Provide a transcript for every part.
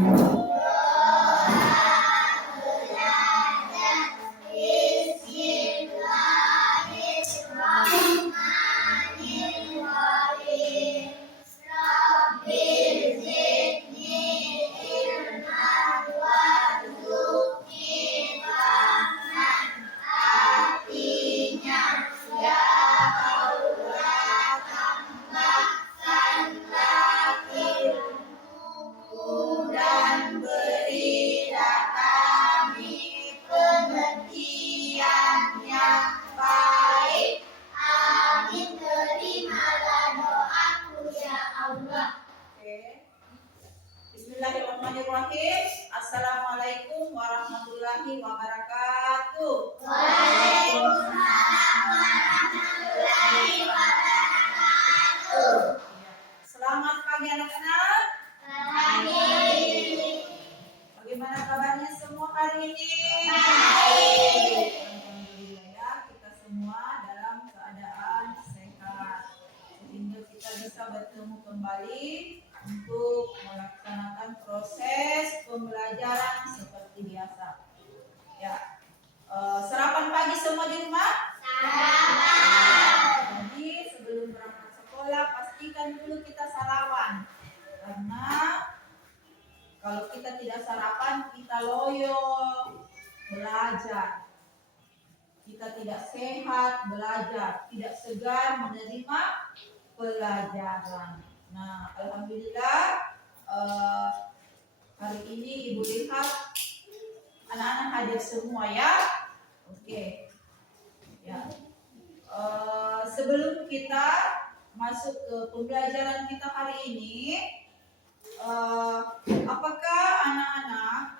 Bismillahirrahmanirrahim. Assalamualaikum warahmatullahi wabarakatuh. Waalaikumsalam warahmatullahi wabarakatuh. Selamat pagi anak-anak. Pagi. Bagaimana kabarnya semua hari ini? Baik. Alhamdulillah ya, kita semua dalam keadaan sehat. Sehingga kita bisa bertemu kembali untuk melaksanakan proses pembelajaran seperti biasa. Ya, sarapan pagi semua di rumah? Sarapan. Jadi sebelum berangkat sekolah pastikan dulu kita sarapan. Karena kalau kita tidak sarapan kita loyo belajar. Kita tidak sehat belajar, tidak segar menerima pelajaran. Nah, alhamdulillah hari ini Ibu lihat anak-anak hadir semua ya. Oke. Ya. Sebelum kita masuk ke pembelajaran kita hari ini, apakah anak-anak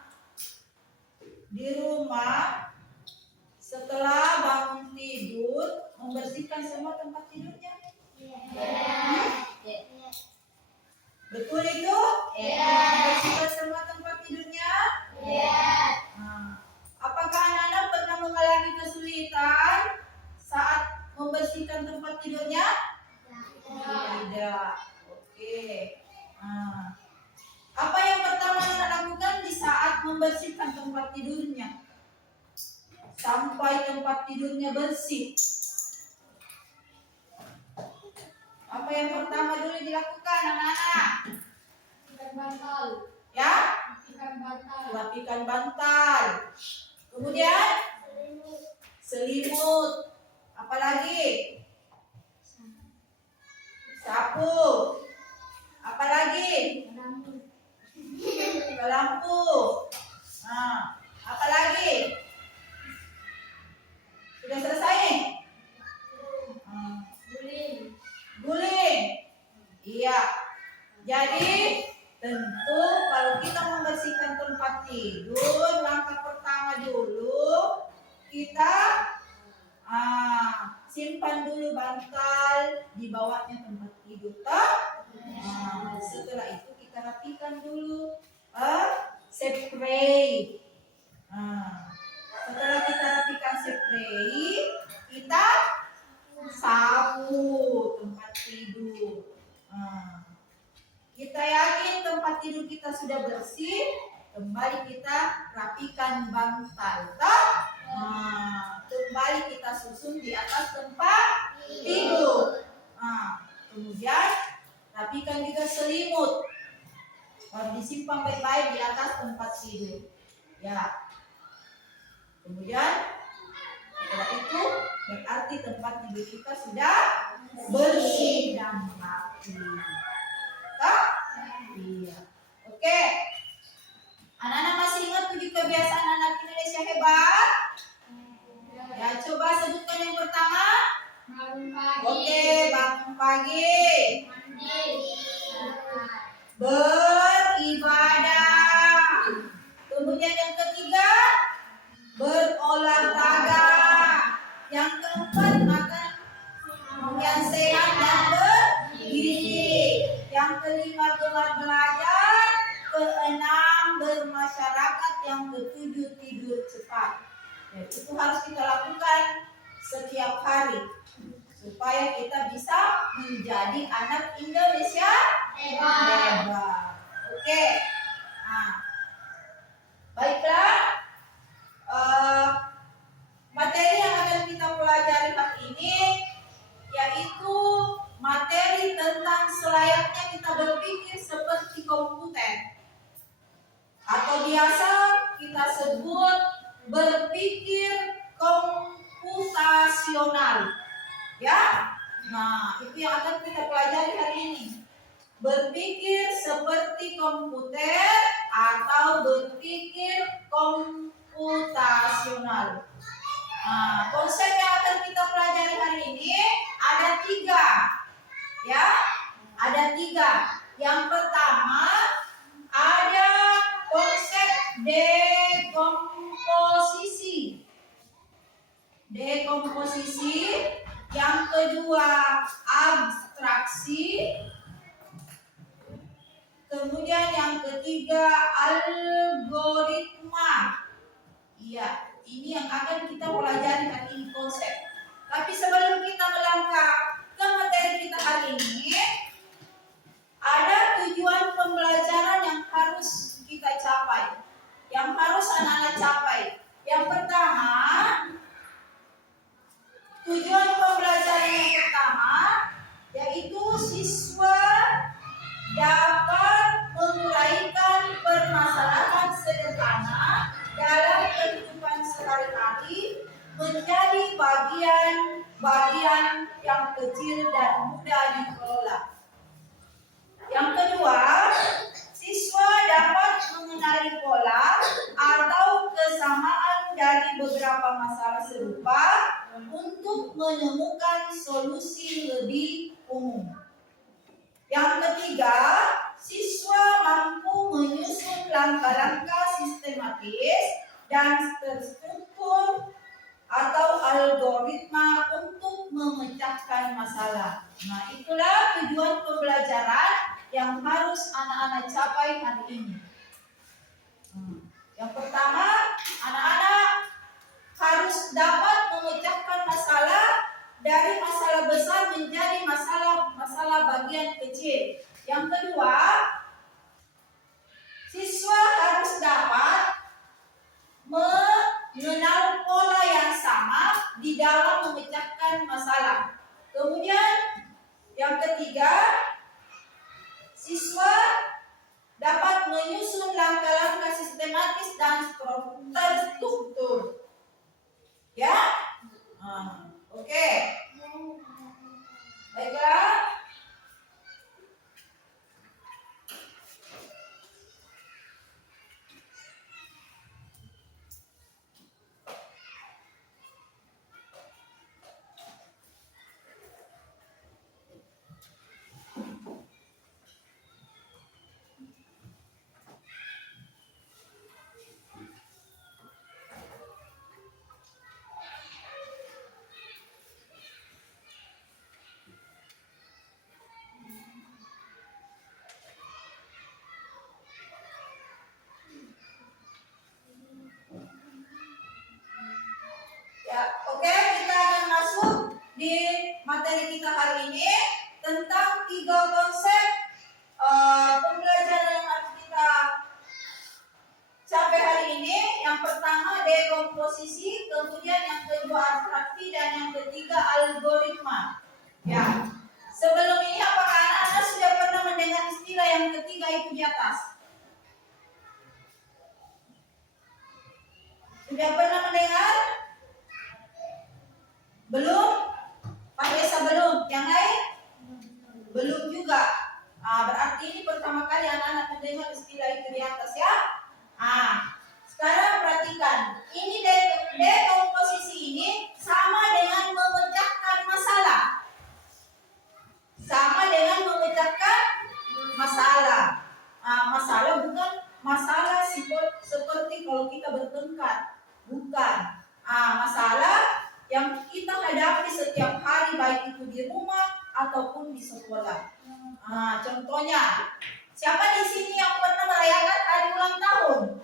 di rumah setelah bangun tidur membersihkan semua tempat tidurnya? Betul itu? Membersihkan semua tempat tidurnya? Nah, apakah anak-anak pernah mengalami kesulitan saat membersihkan tempat tidurnya? Tidak. Oke. Nah, apa yang pertama anak lakukan di saat membersihkan tempat tidurnya? Sampai tempat tidurnya bersih. Apa yang pertama dulu dilakukan anak-anak? Rapikan bantal. Ya? Rapikan bantal. Rapikan bantal. Kemudian selimut. Apalagi? Sapu. Apalagi? Lampu. Nah, apalagi? Sudah selesai? Guling. Iya. Jadi tentu kalau kita membersihkan tempat tidur, langkah pertama dulu kita simpan dulu bantal di bawahnya tempat tidur. Setelah itu kita rapikan dulu spray. Setelah kita rapikan spray, kita sapu tempat tidur. Kita yakin tempat tidur kita sudah bersih, kembali kita rapikan bantal. Kembali kita susun di atas tempat tidur. Kemudian rapikan juga selimut. Disimpan baik-baik di atas tempat tidur. Ya. Kemudian setelah itu berarti tempat tidur kita sudah bersih dan rapi. Iya. Oke. Anak-anak masih ingat tujuh kebiasaan anak Indonesia hebat? Ya, coba sebutkan yang pertama. Bangun pagi. Oke, bangun pagi. Mandi. Beribadah. Kemudian yang ketiga, berolahraga. Yang keempat, makan yang sehat dan bergizi. Yang kelima, gemar belajar. Keenam, bermasyarakat. Yang ketujuh, tidur cepat. Ya, itu harus kita lakukan setiap hari supaya kita bisa menjadi anak Indonesia hebat. Oke. Nah, baiklah, materi yang akan kita pelajari hari ini yaitu materi tentang selayaknya kita berpikir seperti komputer, atau biasa kita sebut berpikir komputasional. Ya, nah itu yang akan kita pelajari hari ini. Berpikir seperti komputer atau berpikir komputasional. Nah, konsep yang akan kita pelajari hari ini ada 3, ya, ada 3. Yang pertama ada konsep dekomposisi. Yang kedua abstraksi. Kemudian yang ketiga algoritma. Iya, ini yang akan kita pelajari hari ini konsep. Tapi sebelum kita melangkah ke materi kita hari ini, ada tujuan pembelajaran yang harus kita capai, yang harus anak-anak capai. Yang pertama, tujuan pembelajaran yang pertama yaitu siswa dapat menguraikan permasalahan sederhana dalam kehidupan sehari-hari menjadi bagian-bagian yang kecil dan mudah dikelola. Yang kedua, siswa dapat mengenali pola atau kesamaan dari beberapa masalah serupa untuk menemukan solusi lebih umum. Yang ketiga, siswa mampu menyusun langkah-langkah sistematis dan terstruktur atau algoritma untuk memecahkan masalah. Nah, itulah tujuan pembelajaran yang harus anak-anak capai hari ini. Yang pertama, anak-anak harus dapat memecahkan masalah dari masalah besar menjadi masalah bagian kecil. Yang kedua, siswa harus dapat mengenal pola yang sama di dalam memecahkan masalah. Kemudian yang ketiga, siswa dapat menyusun langkah-langkah sistematis dan terstruktur. Ya? Oke. Baiklah. Ya, oke, kita akan masuk di materi kita hari ini tentang 3 konsep pembelajaran yang harus kita capai hari ini. Yang pertama dekomposisi, kemudian yang kedua abstraksi, dan yang ketiga algoritma. Ya, sebelum ini apakah anak-anak sudah pernah mendengar istilah yang ketiga itu di atas? Sudah pernah mendengar? Belum? Pak Desa belum? Yang lain? Belum juga. Berarti ini pertama kali anak-anak mendengar istilah itu di atas, ya. Sekarang perhatikan. Ini dekomposisi ini sama dengan memecahkan masalah. Sama dengan memecahkan masalah. Masalah bukan masalah seperti kalau kita bertengkar. Bukan. Masalah yang kita hadapi setiap hari, baik itu di rumah ataupun di sekolah. Contohnya, siapa di sini yang pernah merayakan hari ulang tahun?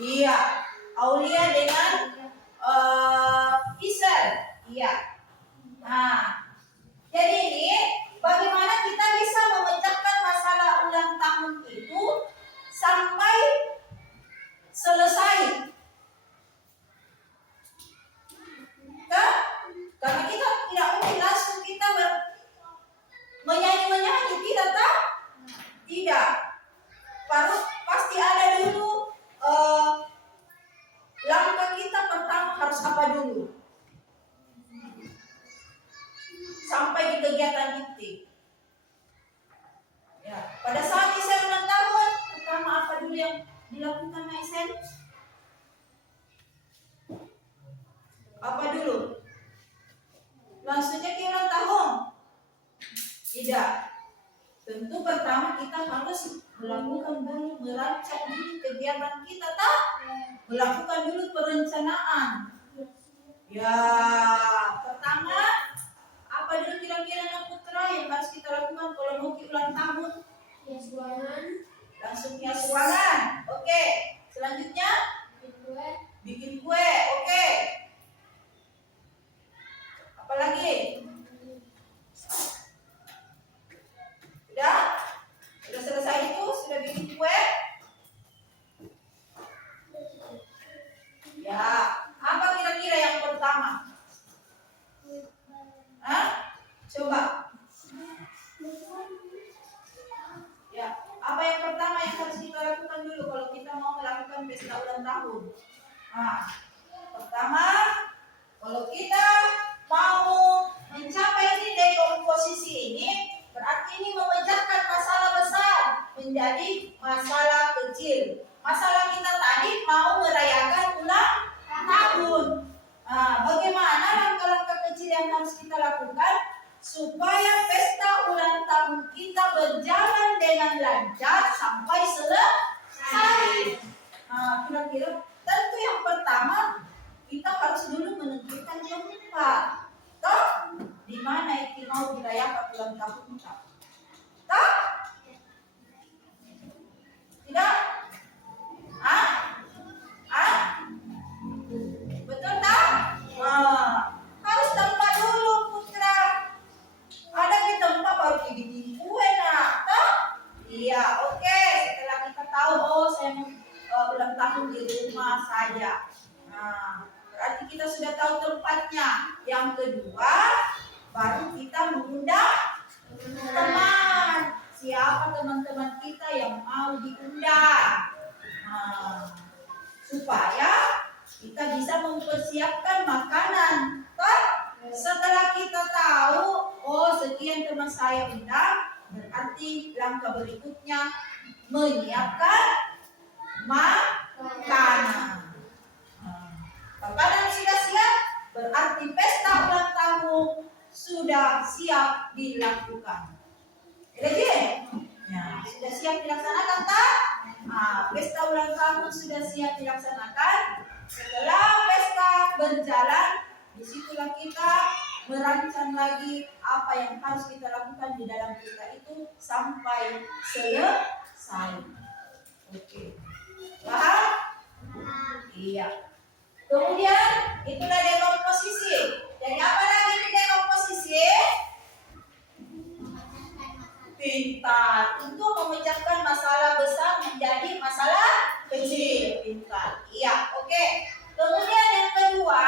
Iya, Aulia dengan Isel. Iya. Jadi ini bagaimana kita bisa memecahkan masalah ulang tahun sampai selesai. Karena kita tidak mungkin langsung kita menyanyi tidak tak? Tidak. Pasti ada dulu langkah kita pertama harus apa dulu? Sampai di kegiatan inti. Ya, pada saat Isen ulang tahun, pertama apa dulu yang dilakukan Isen? Apa dulu? Langsungnya ke ulang tahun? Tidak. Tentu pertama kita harus melakukan dulu, merancang dulu kegiatan kita, tak? Melakukan dulu perencanaan. Ya, pertama apa dulu kira-kira anak putra yang harus kita lakukan kalau mau ke ulang tahun? Hias ruangan. Langsung hias ruangan. Oke. Selanjutnya bikin kue. Oke. Apalagi? Sudah selesai itu, sudah bikin kue. Ya, apa kira-kira yang pertama? Coba. Ya, apa yang pertama yang harus kita lakukan dulu kalau kita mau melakukan pesta ulang tahun? Pertama, kalau kita mau mencapai nilai komposisi ini, berarti ini memecahkan masalah besar menjadi masalah kecil. Masalah kita tadi mau merayakan ulang tahun. Bagaimana langkah-langkah kecil yang harus kita lakukan supaya pesta ulang tahun kita berjalan dengan lancar sampai selesai? Kira-kira tentu yang pertama kita harus dulu menentukan tempat. Toh, di mana itu mau dirayakan ulang tahun kita? Toh? Tidak? Betul tak? Harus tempat dulu putra. Ada di tempat baru bikin kue nak. Toh? Iya, oke. Setelah kita tahu, saya mau ulang tahun di rumah saja. Berarti kita sudah tahu tempatnya. Yang kedua, baru kita mengundang teman. Siapa teman-teman kita yang mau diundang? Supaya kita bisa mempersiapkan makanan. Setelah kita tahu, sekian teman saya undang, berarti langkah berikutnya menyiapkan makanan. Makanan sudah siap, berarti pesta ulang tahun sudah siap dilakukan. Jadi, ya, sudah siap dilaksanakan tak? Pesta ulang tahun sudah siap dilaksanakan. Setelah pesta berjalan, disitulah kita merancang lagi apa yang harus kita lakukan di dalam pesta itu sampai selesai. Oke, paham? Iya. Kemudian itulah dekomposisi. Jadi apa lagi di dekomposisi? Pintar untuk memecahkan masalah besar menjadi masalah kecil. Pintar. Iya, oke. Kemudian yang kedua,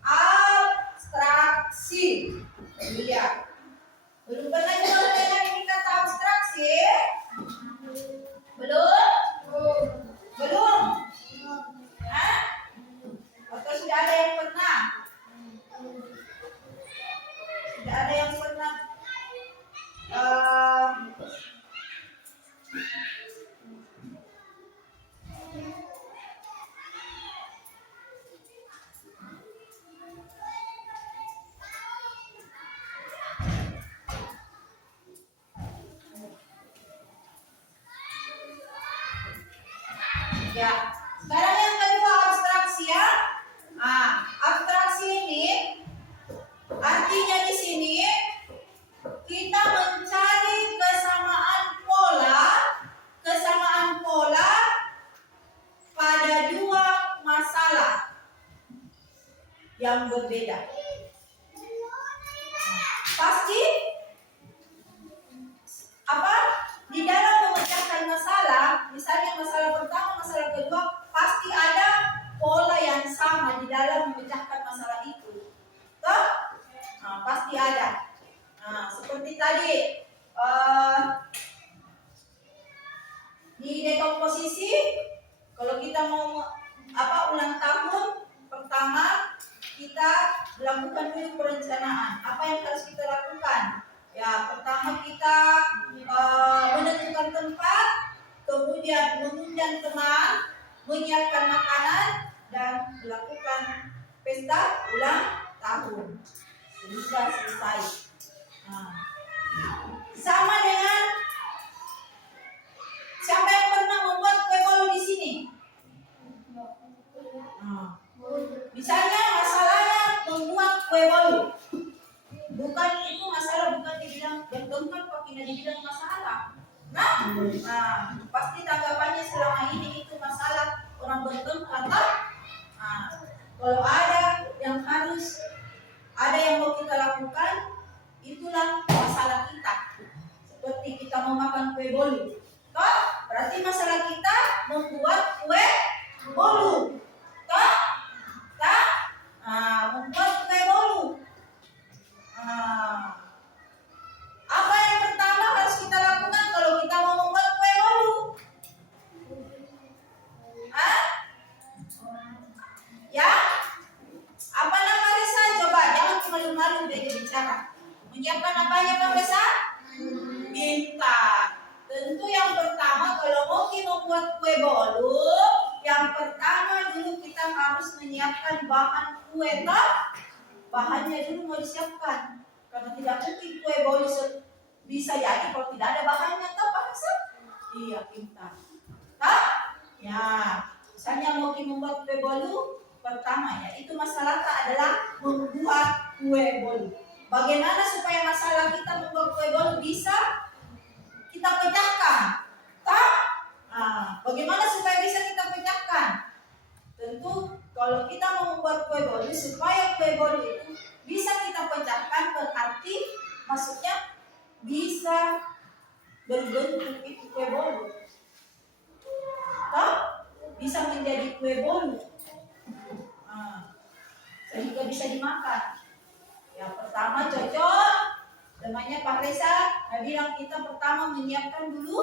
abstraksi. Iya. Belum pernah juga dengar ini kata abstraksi? Belum? Belum? Atau sudah ada yang pernah? Sudah ada yang pernah? Ya, sekarang yang kedua abstraksi ya. Abstraksi ini artinya di sini kita mencari kesamaan pola pada dua masalah yang berbeda. Pasti di dalam memecahkan masalah, melakukan dulu perencanaan. Apa yang harus kita lakukan? Ya, pertama kita menentukan tempat, kemudian mengundang teman, menyiapkan makanan, dan melakukan pesta ulang tahun. Sudah selesai. Nah, sama dengan siapa yang pernah membuat kue bolu di sini? Nah, misalnya masalahnya membuat kue bolu. Bukan itu masalah, bukan dibilang bertengkar, kok tidak dibilang masalah. Nah, pasti tanggapannya selama ini itu masalah orang bertengkar. Nah, kalau ada yang mau kita lakukan, itulah masalah kita. Seperti kita mau makan kue bolu, berarti masalah kita membuat kue bolu, membuat kue bolu. Apa yang pertama harus kita lakukan kalau kita mau membuat kue bolu? Ya? Apa nama Resa? Coba, jangan malu-malu beda bicara. Menyiapkan apanya Bang Resa? Bintang. Tentu yang pertama kalau mau kita membuat kue bolu, yang pertama dulu kita harus menyiapkan bahan kue, bahannya dulu mau disiapkan. Karena tidak mungkin kue bolu bisa jadi kalau tidak ada bahannya, Pak Resa? Iya, pintar. Ya, misalnya mau membuat kue bolu, pertama ya itu masalah adalah membuat kue bolu. Bagaimana supaya masalah kita membuat kue bolu bisa kita pecahkan? Bagaimana supaya bisa kita pecahkan? Tentu kalau kita mau membuat kue bolu supaya kue bolu itu bisa kita pecahkan, berarti maksudnya bisa berbentuk itu kue bolu. Bisa menjadi kue bolu. Sehingga bisa dimakan. Yang pertama cocok, namanya Pak Resa, bilang kita pertama menyiapkan dulu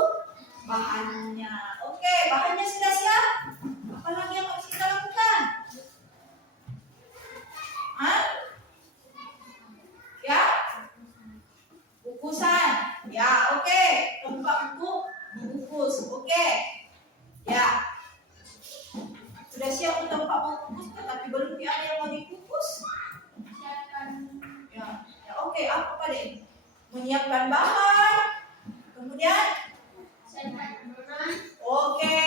bahannya. Oke, bahannya sudah siap. Apa lagi yang harus kita lakukan? Ya, bukusan. Ya, oke. Tempat untuk dibungkus. Oke. Ya. Sudah siap untuk tempat mengukus, tetapi belum ada yang mau dikukus. Ya, oke. Apa Pak Dek? Menyiapkan bahan, kemudian Siapkan adonan. oke,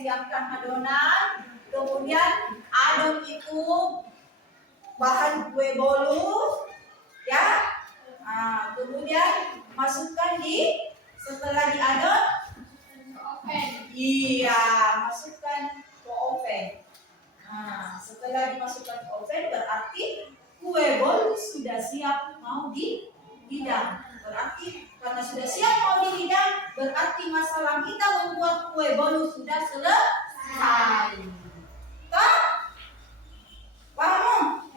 siapkan adonan, kemudian adon itu bahan kue bolu, ya. Kemudian masukkan setelah diadon, Oven. iya, masukkan ke oven. Setelah dimasukkan ke oven berarti kue bolu sudah siap mau dihidang. Berarti karena sudah siap mau dihidang, berarti masalah kita membuat kue bolu sudah selesai. Paham?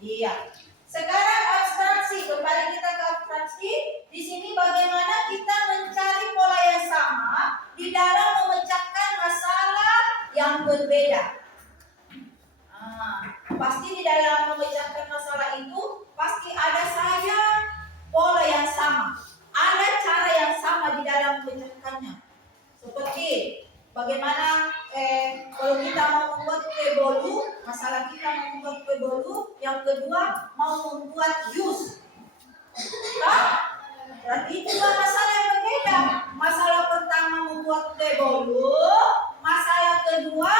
Iya. Sekarang abstraksi, kembali kita ke abstraksi. Di sini bagaimana kita mencari pola yang sama di dalam memecahkan masalah yang berbeda. Pasti di dalam memecahkan masalah itu pasti ada saja pola yang sama, ada cara yang sama di dalam memecahkannya. Seperti bagaimana kalau kita mau membuat kue bolu, masalah kita mau membuat kue bolu, yang kedua mau membuat jus. Berarti itu dua masalah yang berbeda. Masalah pertama membuat kue bolu, masalah kedua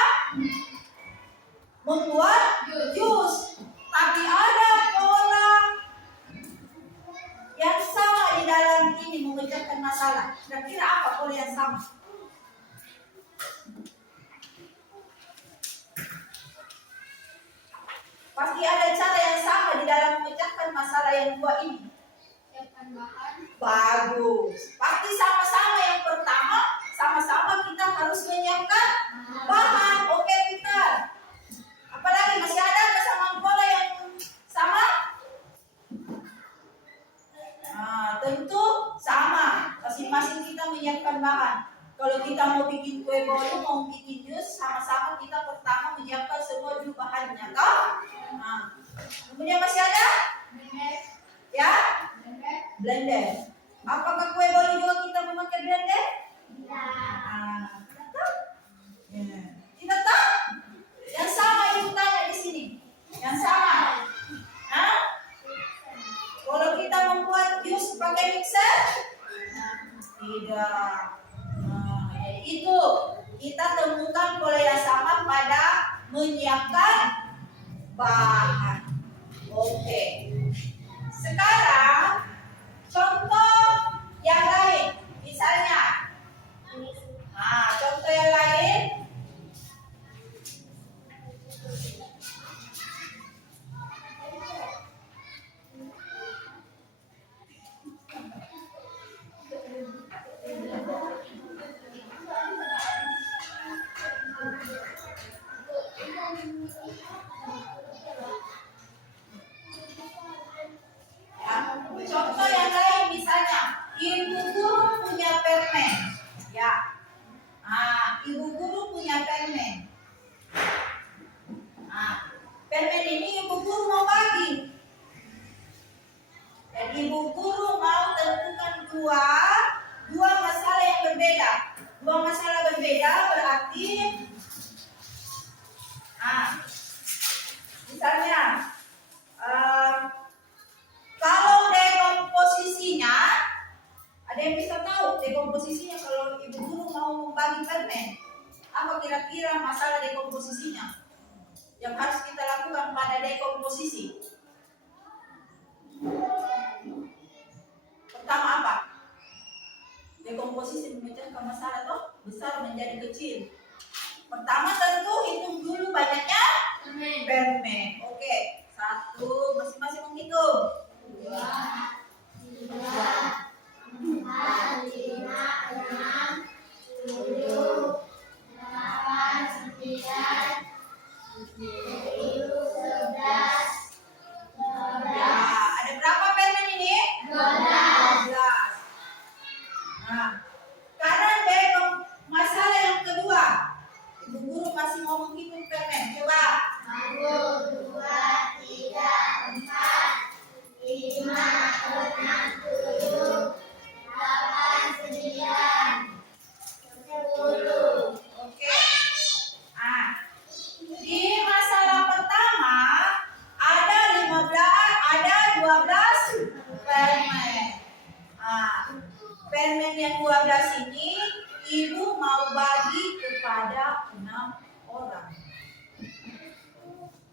membuat jus. Tapi ada pola yang sama di dalam ini memecahkan masalah. Kira-kira apa pola yang sama? Pasti ada cara yang sama di dalam memecahkan masalah yang dua ini. Siapkan bahan. Bagus. Pasti sama-sama yang pertama, sama-sama kita harus menyiapkan bahan. Oke, pintar. Apalagi masih ada kesamaan pola yang sama? Tentu sama. Masing-masing kita menyiapkan bahan. Kalau kita mau bikin kue bolu, mau bikin jus, sama-sama kita pertama menyiapkan semua dulu bahannya, toh? Kemudian Kemudian masih ada? Blender. Ya, Blender. blender. Apakah kue boleh juga kita memakai blender? Tidak. Tidak tahu? Ya. Tidak tahu? Yang sama ibu tanya di sini. Yang sama. Hah? Kalau kita membuat jus pakai mixer? Tidak. Jadi itu kita temukan pola yang sama pada menyiapkan bahan. Oke. Sekarang contoh yang lain. Misalnya, contoh yang lain. Contoh yang lain misalnya, ibu guru punya permen. Ya. Ibu guru punya permen. Permen ini ibu guru mau bagi. Dan ibu guru mau tentukan dua masalah yang berbeda. Dua masalah berbeda berarti misalnya kalau dekomposisinya, ada yang bisa tahu dekomposisinya kalau ibu guru mau membagi permen? Apa kira-kira masalah dekomposisinya yang harus kita lakukan pada dekomposisi? Pertama apa? Dekomposisi memecahkan masalah toh besar menjadi kecil. Pertama tentu hitung dulu banyaknya permen. Oke, 1, masing-masing menghitung. 2, 3, 4, 5, 6, 7, 8, 9, 10, 11, 12. Ya, ada berapa permen ini? 12. Karena masalah yang kedua, ibu guru masih mau menghitung permen. Coba. 1, 2, 3, 4, 5, 6, 7, 8, 9, 10. Oke. Di masalah pertama ada 12 permen. Permen yang 12 ini ibu mau bagi kepada 6 orang.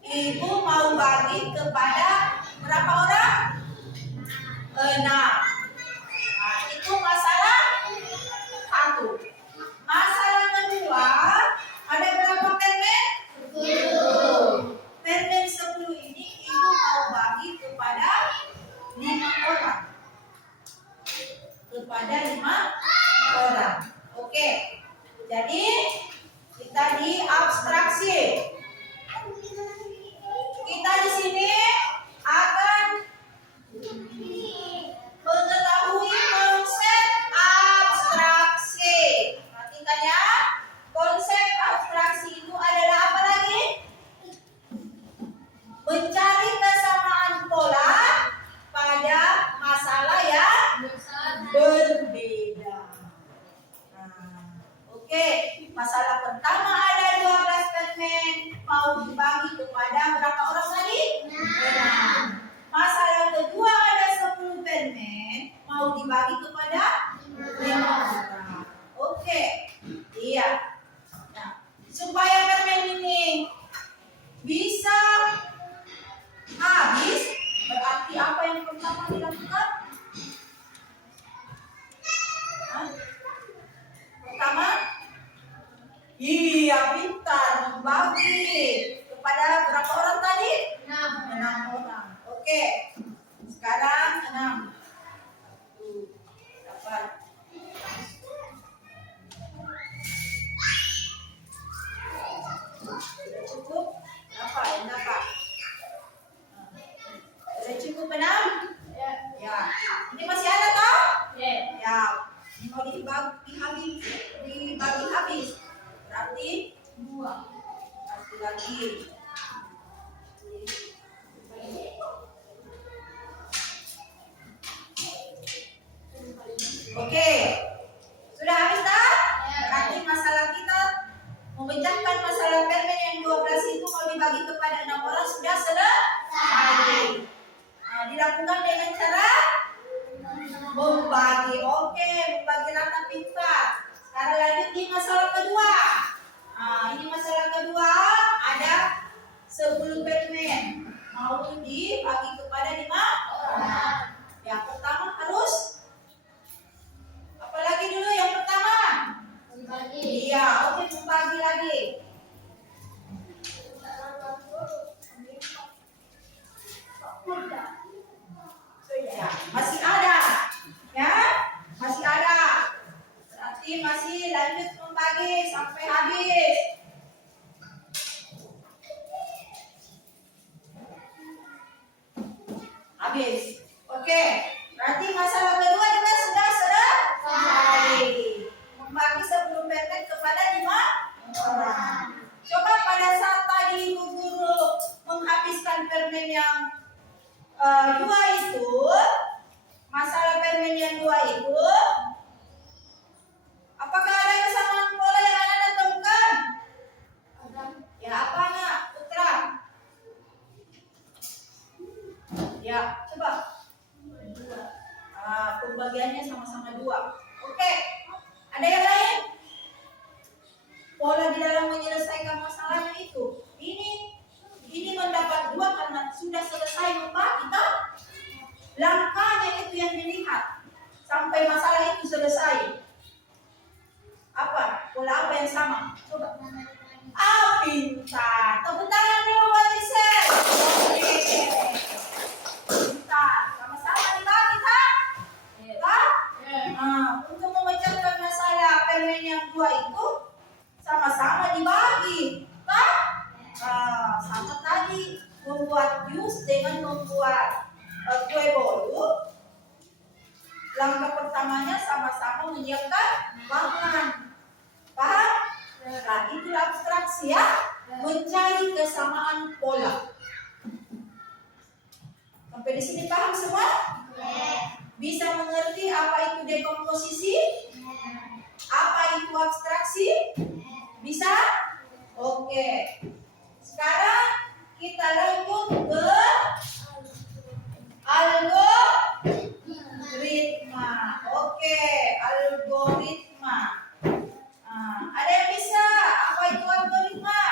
Ibu mau bagi kepada berapa orang? 6. Itu masalah 1. Masalah kedua, ada berapa permen? 10. Permen 10 ini ibu mau bagi kepada 5 orang. Kepada 5 orang. Oke. Jadi kita di abstraksi. Kita di sini akan mengetahui konsep abstraksi. Perhatikan ya. Konsep abstraksi itu adalah apa lagi? Mencari kesamaan pola pada masalah yang berbeda. Oke. Masalah pertama ada 12 permen, mau dibagi kepada berapa orang tadi? 6. Masalah kedua ada 10 permen, mau dibagi kepada 5 orang. Oke. Iya. Nah, supaya permen ini bisa habis, berarti apa yang pertama dilakukan? Pertama, iya pintar, membagi kepada berapa orang tadi? 6 orang. Oke. Sekarang 6. Dapat. Cukup? Berapa yang dapat? Sudah cukup 6? Ya. Ini masih ada toh? Ya. Ini mau dibagi habis. Berarti 2. Satu lagi habis. Oke, berarti masalah kedua juga sudah selesai. Membagi 10 permen kepada 5 orang. Coba pada saat tadi Ibu Guru menghabiskan permen yang 2 itu, masalah permen yang 2 itu, apakah ada kesamaan pola yang Anda temukan? Ya, apanya, Putra? Ya, coba. Pembagiannya sama-sama 2. Oke, ada yang lain? Pola di dalam menyelesaikan masalahnya itu. Ini mendapat 2 karena sudah selesai membagi. Langkahnya itu yang dilihat sampai masalah itu selesai. Apa? Pola apa yang sama? Coba. Pintar. Tepuk tangan dulu buat Lisel. Oke. Pintar. Sama-sama dibagi, tak? Untuk memecahkan masalah permen yang 2 itu sama-sama dibagi, tak? Sama tadi membuat jus dengan membuat kue bolu. Langkah pertamanya sama-sama menyiapkan bahan. Paham? Nah, itulah abstraksi ya. Mencari kesamaan pola. Sampai di sini paham semua? Bisa mengerti apa itu dekomposisi? Apa itu abstraksi? Bisa? Oke. Sekarang kita lanjut ke algoritma. Oke, algoritma. Ada yang bisa? Apa itu algoritma?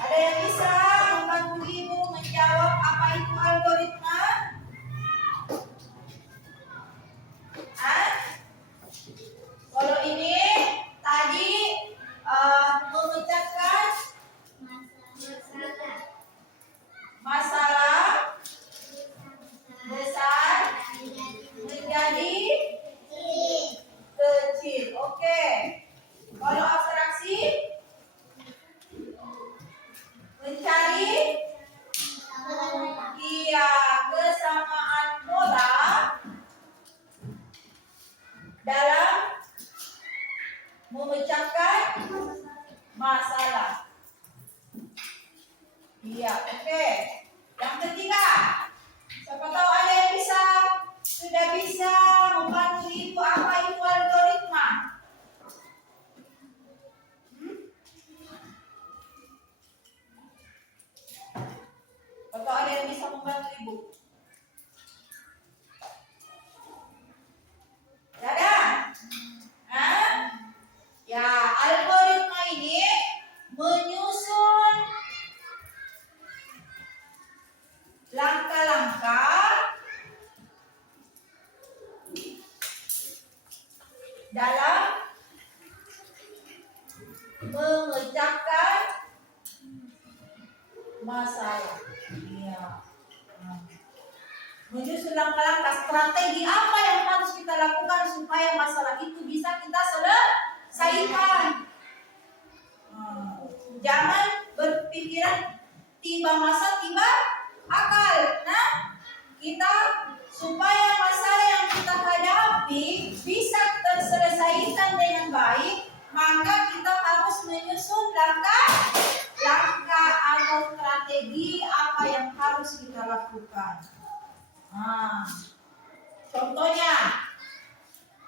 Ada yang bisa membantu Ibu menjawab apa itu algoritma? Kalau ini tadi memecahkan masalah besar menjadi kecil. Oke. Kalau abstraksi mencari kesamaan pola dalam memecahkan masalah. Iya, oke. Yang ketiga, siapa tahu ada yang sudah bisa membantu Ibu apa itu algoritma? Atau ada yang bisa membantu Ibu? Ada? Ya, algoritma ini menyusun langkah-langkah dalam memecahkan masalah. Iya. Menyusun langkah-langkah strategi apa yang harus kita lakukan supaya masalah itu bisa kita selesaikan. Jangan berpikiran tiba masa tiba akal. Nah, kita supaya masalah yang kita hadapi bisa terselesaikan dengan baik, maka kita harus menyusun langkah atau strategi apa yang harus kita lakukan. Contohnya,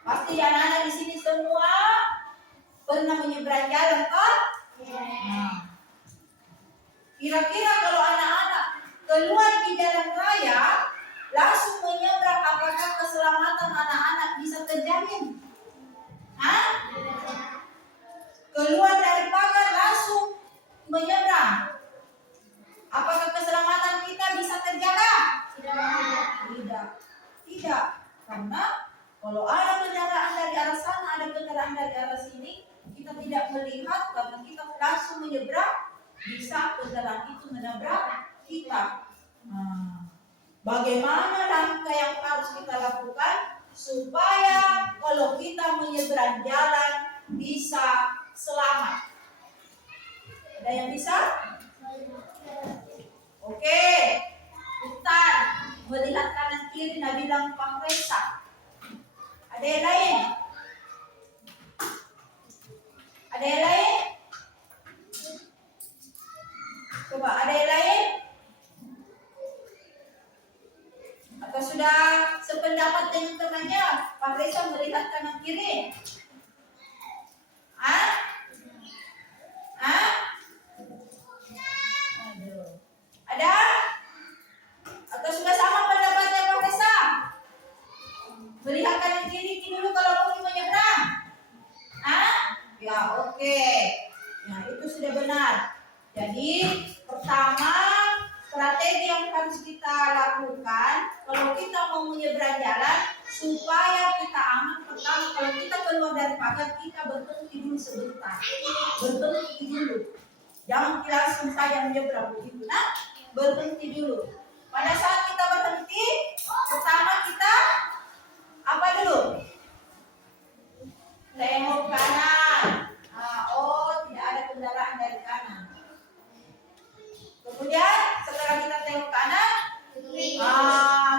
pasti anak-anak di sini semua pernah menyeberang jalan, kan? Kira-kira kalau anak-anak keluar di jalan raya, langsung menyeberang, apakah keselamatan anak-anak bisa terjamin? Keluar dari pagar langsung menyeberang, apakah keselamatan kita bisa terjaga? Tidak. Karena kalau ada kendaraan dari arah sana, ada kendaraan dari arah sini, kita tidak melihat karena kita langsung menyeberang, bisa kendaraan itu menabrak kita. Bagaimana langkah yang harus kita lakukan supaya kalau kita menyeberang jalan bisa selamat? Ada yang bisa? Oke. Putar. Melihat kanan kiri Nabila Fahresa. Ada yang lain? Ada yang lain? Coba ada yang lain? Atau sudah sependapat dengan temannya? Fahresa melihat kanan kiri. Hah? Hah? Aduh. Ada? Atau sudah sama pendapatnya Fahresa? Melihat kanan kiri dulu kalau mau menyeberang. Hah? Ya, oke. Nah, itu sudah benar. Jadi, pertama strategi yang harus kita lakukan kalau kita mau menyeberang jalan supaya kita aman. Pertama, kalau kita keluar dari pagar, kita berhenti dulu sebentar. Berhenti dulu. Jangan langsung saja menyeberang begitu. Nah, berhenti dulu. Pada saat kita berhenti, pertama kita apa dulu? Tengok kanan. Oh, tidak ada kendaraan dari kanan. Kemudian setelah kita tengok kanan,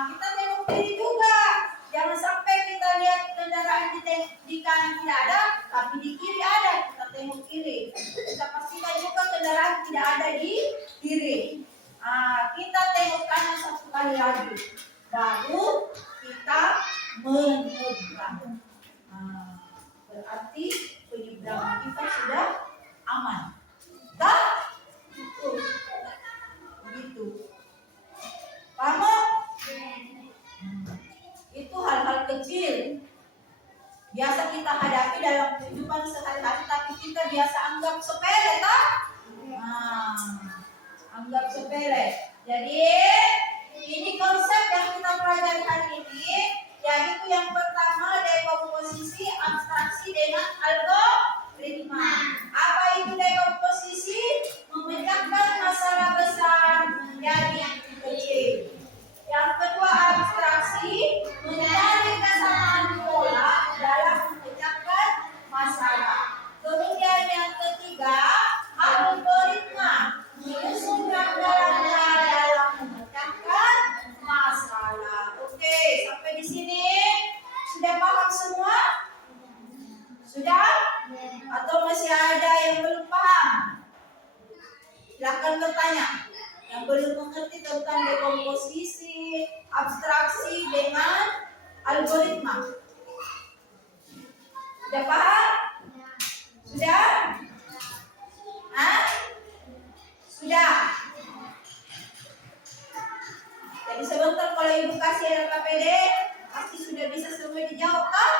kita tengok kiri juga. Jangan sampai kita lihat kendaraan di kanan tidak ada, tapi di kiri ada. Kita tengok kiri. Kita pastikan juga kendaraan tidak ada di kiri. Kita tengok kanan satu kali lagi. Baru kita menyeberang. Berarti penyeberangan kita sudah aman. Dah? Begitu. Paham? Itu hal-hal kecil biasa kita hadapi dalam kehidupan sehari-hari, tapi kita biasa anggap sepele, tak? Anggap sepele. Jadi ini konsep yang kita pelajari hari ini, yaitu yang pertama dekomposisi abstraksi dengan algoritma. Apa itu dekomposisi? Memecahkan masalah besar menjadi yang kecil. Yang kedua abstraksi, mencari kesamaan pola dalam memecahkan masalah. Kemudian yang ketiga algoritma, menyusun gambaran dalam memecahkan masalah. Oke, sampai di sini sudah paham semua? Sudah? Atau masih ada yang belum paham? Silakan bertanya. Yang belum mengerti tentang dekomposisi, abstraksi dengan algoritma. Sudah paham? Sudah? Hah? Sudah? Jadi sebentar kalau ibu kasih LKPD, pasti sudah bisa semua dijawab, kan?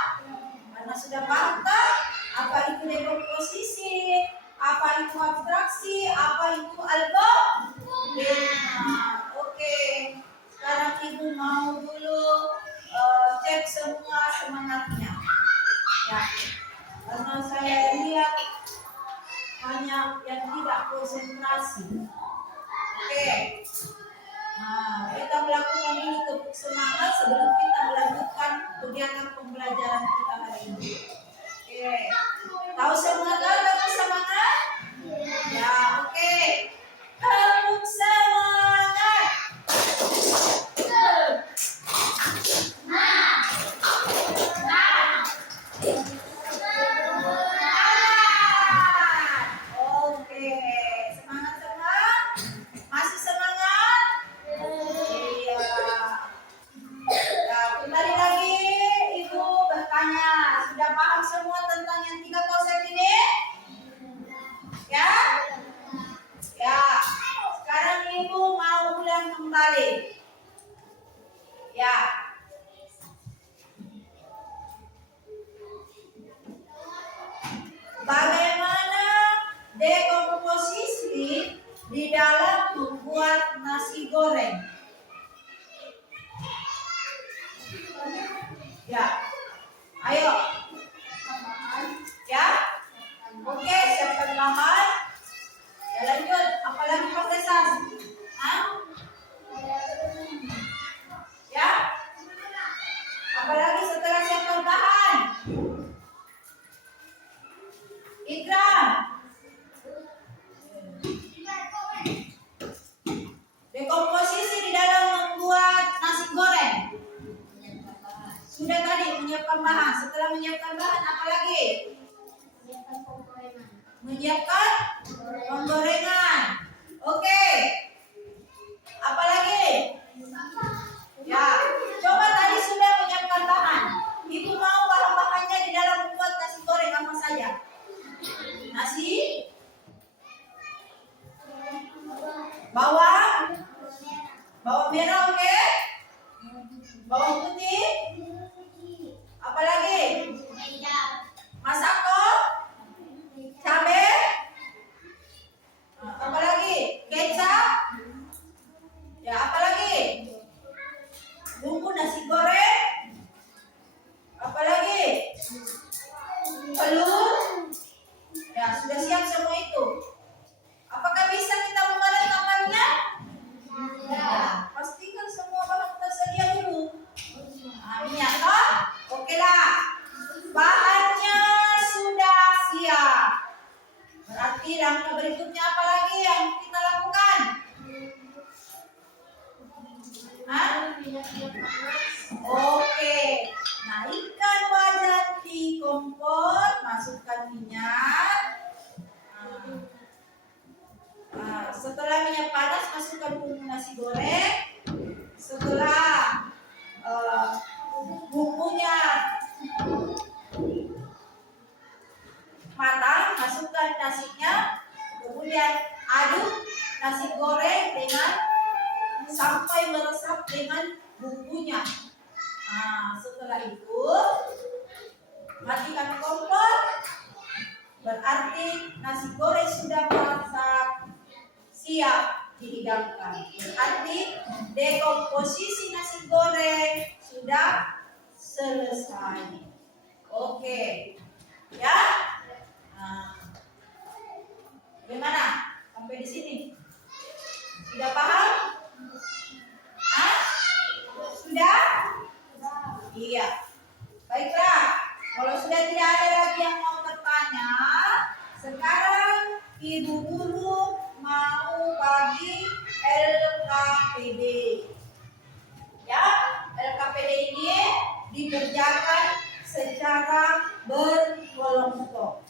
Karena sudah paham, kan? Apa itu dekomposisi? Apa itu abstraksi? Apa itu algoritma? Oke. Sekarang ibu mau dulu cek semua semangatnya. Ya. Karena saya lihat banyak yang tidak konsentrasi. Oke. Nah, kita melakukan ini tepuk semangat sebelum kita melanjutkan kegiatan pembelajaran kita hari ini. Oke. Tahu semangat atau semangat? Ya, oke. Tepuk semangat. Oke. Semangat semua? Masih semangat? Iya. Nah, kembali lagi ibu bertanya, sudah paham semua tentang yang 3 konsep ini? Ya? Ya. Sekarang ibu mau ulang kembali. Ya. Bagaimana dekomposisi di dalam membuat nasi goreng? Ya. Ayo. Ya. Oke, siapkan bahan. Ya lanjut. Apalagi proses? Hah? Ya. Apalagi setelah siapkan bahan? Ikram. menyiapkan bahan, apa lagi? Menyiapkan penggorengan. Oke. Apa lagi? Ya, coba tadi sudah menyiapkan bahan. Ibu mau bahan-bahannya di dalam membuat nasi goreng apa saja? Nasi, bawang merah, oke? Bawang putih, apa lagi? Masako, cabai, apa lagi? Kecap, ya apa lagi? Bumbu nasi goreng, apa lagi? Telur, ya sudah siap semua itu. Apakah bisa kita mulai kamarnya? Ya, pastikan semua bahan tersedia dulu. Nah, minyak toh? Oke lah. Bahannya sudah siap. Berarti langkah berikutnya apa lagi yang kita lakukan? Hah? Oke. Naikkan wajan di kompor, masukkan minyak. Setelah minyak panas, masukkan bumbu nasi goreng. Setelah bumbunya matang, masukkan nasinya. Kemudian aduk nasi goreng dengan sampai meresap dengan bumbunya. Nah, setelah itu matikan kompor. Berarti nasi goreng sudah masak, siap dihidangkan. Berarti dekomposisi nasi goreng sudah selesai. Oke, ya. Nah, bagaimana sampai di sini? Sudah paham? Hah? Sudah? Iya. Baiklah. Kalau sudah tidak ada lagi yang mau bertanya, sekarang Ibu Guru mau bagi LKPD. Ya, LKPD ini dikerjakan secara berkelompok.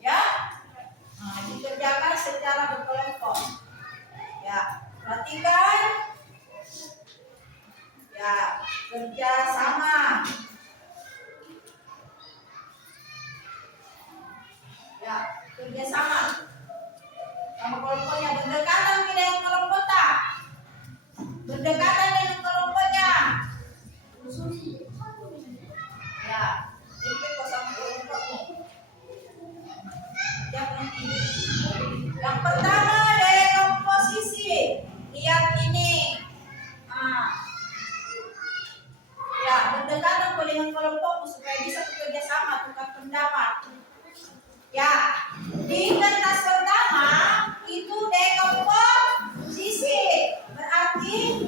Ya, nah, dikerjakan secara berkelompok. Ya, perhatikan. Ya, kerja sama. Ya, kerja sama. Sama kelompoknya berdekatan tidak dengan kelompok tak? Berdekatan dengan kelompoknya. Ya, ini kosong kelompokmu. Yang pertama dari komposisi. Lihat ini. Nah, ya, berdekatan dengan kelompokmu supaya bisa bekerja sama, tukar pendapat. Ya, di kertas pertama itu dekomposisi. Berarti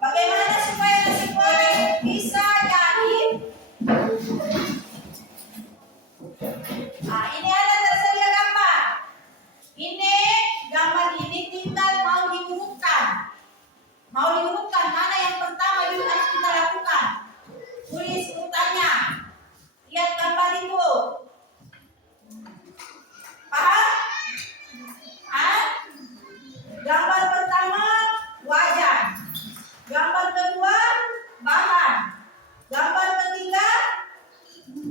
bagaimana supaya nasi goreng bisa jadi? Nah, ini ada tersedia gambar. Ini gambar ini tinggal mau diurutkan. Mau diurutkan mana yang pertama dulu harus kita lakukan? Tulis urutannya. Lihat gambar itu. Paham? Hah? Gambar pertama wajan. Gambar kedua bahan. Gambar ketiga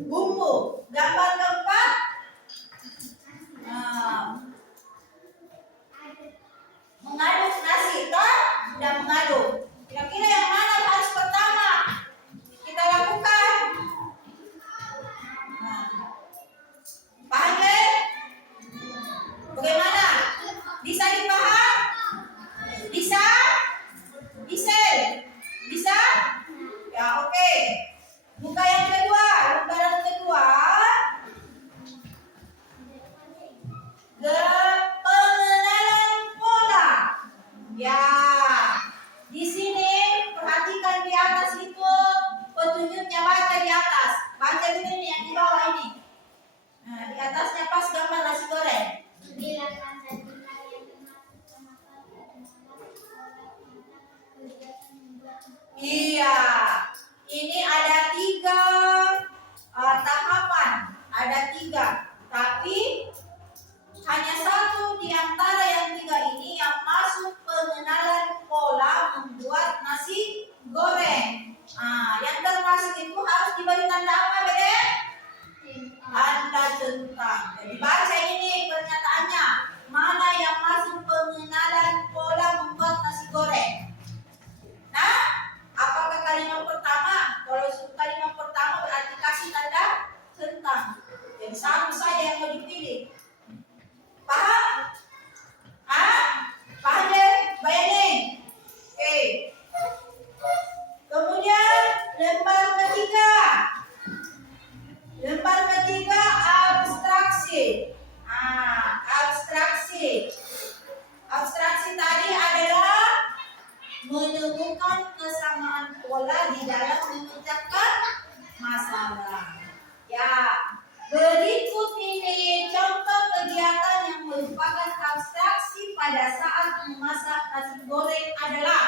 bumbu. Gambar keempat mengaduk nasi. Sudah mengaduk. Kira-kira yang mana yang harus pertama kita lakukan? Paham ya? Bagaimana? Bisa dipaham? Bisa? Bisa? Bisa? Ya, oke. Buka yang kedua. Lembaran kedua. Pengenalan pola. Ya. Di sini perhatikan di atas itu petunjuknya, baca di atas. Baca dulu ini yang di bawah ini. Nah, di atasnya pas gambar nasi goreng. Iya. ada 3, tapi hanya satu di antara yang 3 ini yang masuk pengenalan pola membuat nasi goreng. Yang termasuk itu harus diberi tanda apa, Dede? Tanda centang. Jadi baca ini pernyataannya. Mana yang masuk pengenalan pola membuat nasi goreng? Nah, apakah kalimat pertama? Kalau kalimat pertama berarti kasih tanda centang. Jadi satu saja yang mau dipilih. Paham? Paham deh? Bayangin. Oke. Kemudian lembar ketiga. Lembar ketiga abstraksi. Abstraksi. Abstraksi tadi adalah menemukan kesamaan pola di dalam memecahkan masalah. Ya, berikut ini contoh kegiatan yang merupakan abstraksi pada saat memasak nasi goreng adalah.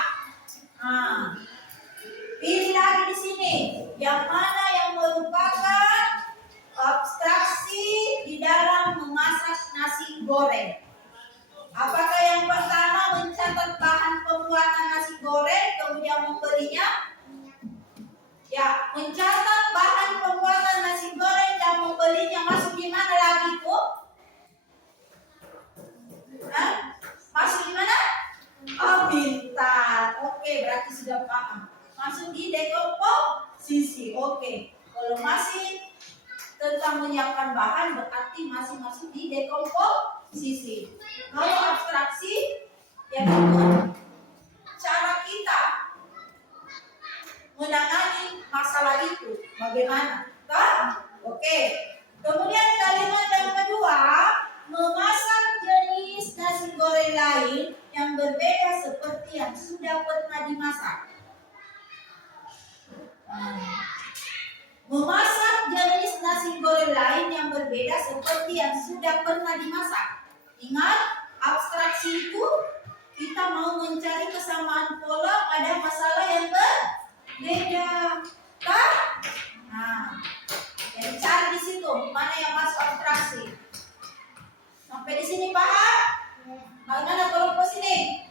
Pilih lagi di sini, yang mana yang merupakan abstraksi di dalam memasak nasi goreng. Apakah yang pertama mencatat bahan pembuatan nasi goreng kemudian membelinya? Ya, mencatat bahan pembuatan nasi goreng dan membelinya masuk di mana lagi, Bu? Masuk di mana? Pintar. Oke, berarti sudah paham. Masuk di dekomposisi. Oke. Kalau masih tentang menyiapkan bahan berarti masih masuk di dekomposisi. Kalau abstraksi yaitu cara kita menangani masalah itu bagaimana? Oke. Kemudian kalimat yang kedua, memasak jenis nasi goreng lain yang berbeda seperti yang sudah pernah dimasak. Memasak jenis nasi goreng lain yang berbeda seperti yang sudah pernah dimasak. Ingat, abstraksi itu kita mau mencari kesamaan pola pada masalah yang berbeda. Jadi cari di situ mana yang masuk abstraksi. Sampai di sini paham? Bagaimana kelompok sini?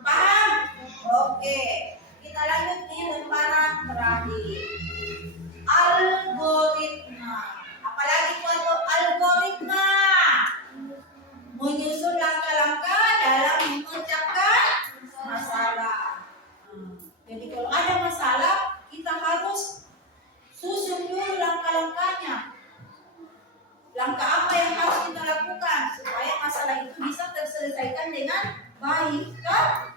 Paham? Oke. Kita lanjut di lembaran terakhir. Algoritma. Apalagi itu algoritma? Menyusun langkah-langkah dalam memecahkan masalah. Jadi kalau ada masalah, kita harus susun dulu langkah-langkahnya. Langkah apa yang harus kita lakukan supaya masalah itu bisa terselesaikan dengan baik, kan?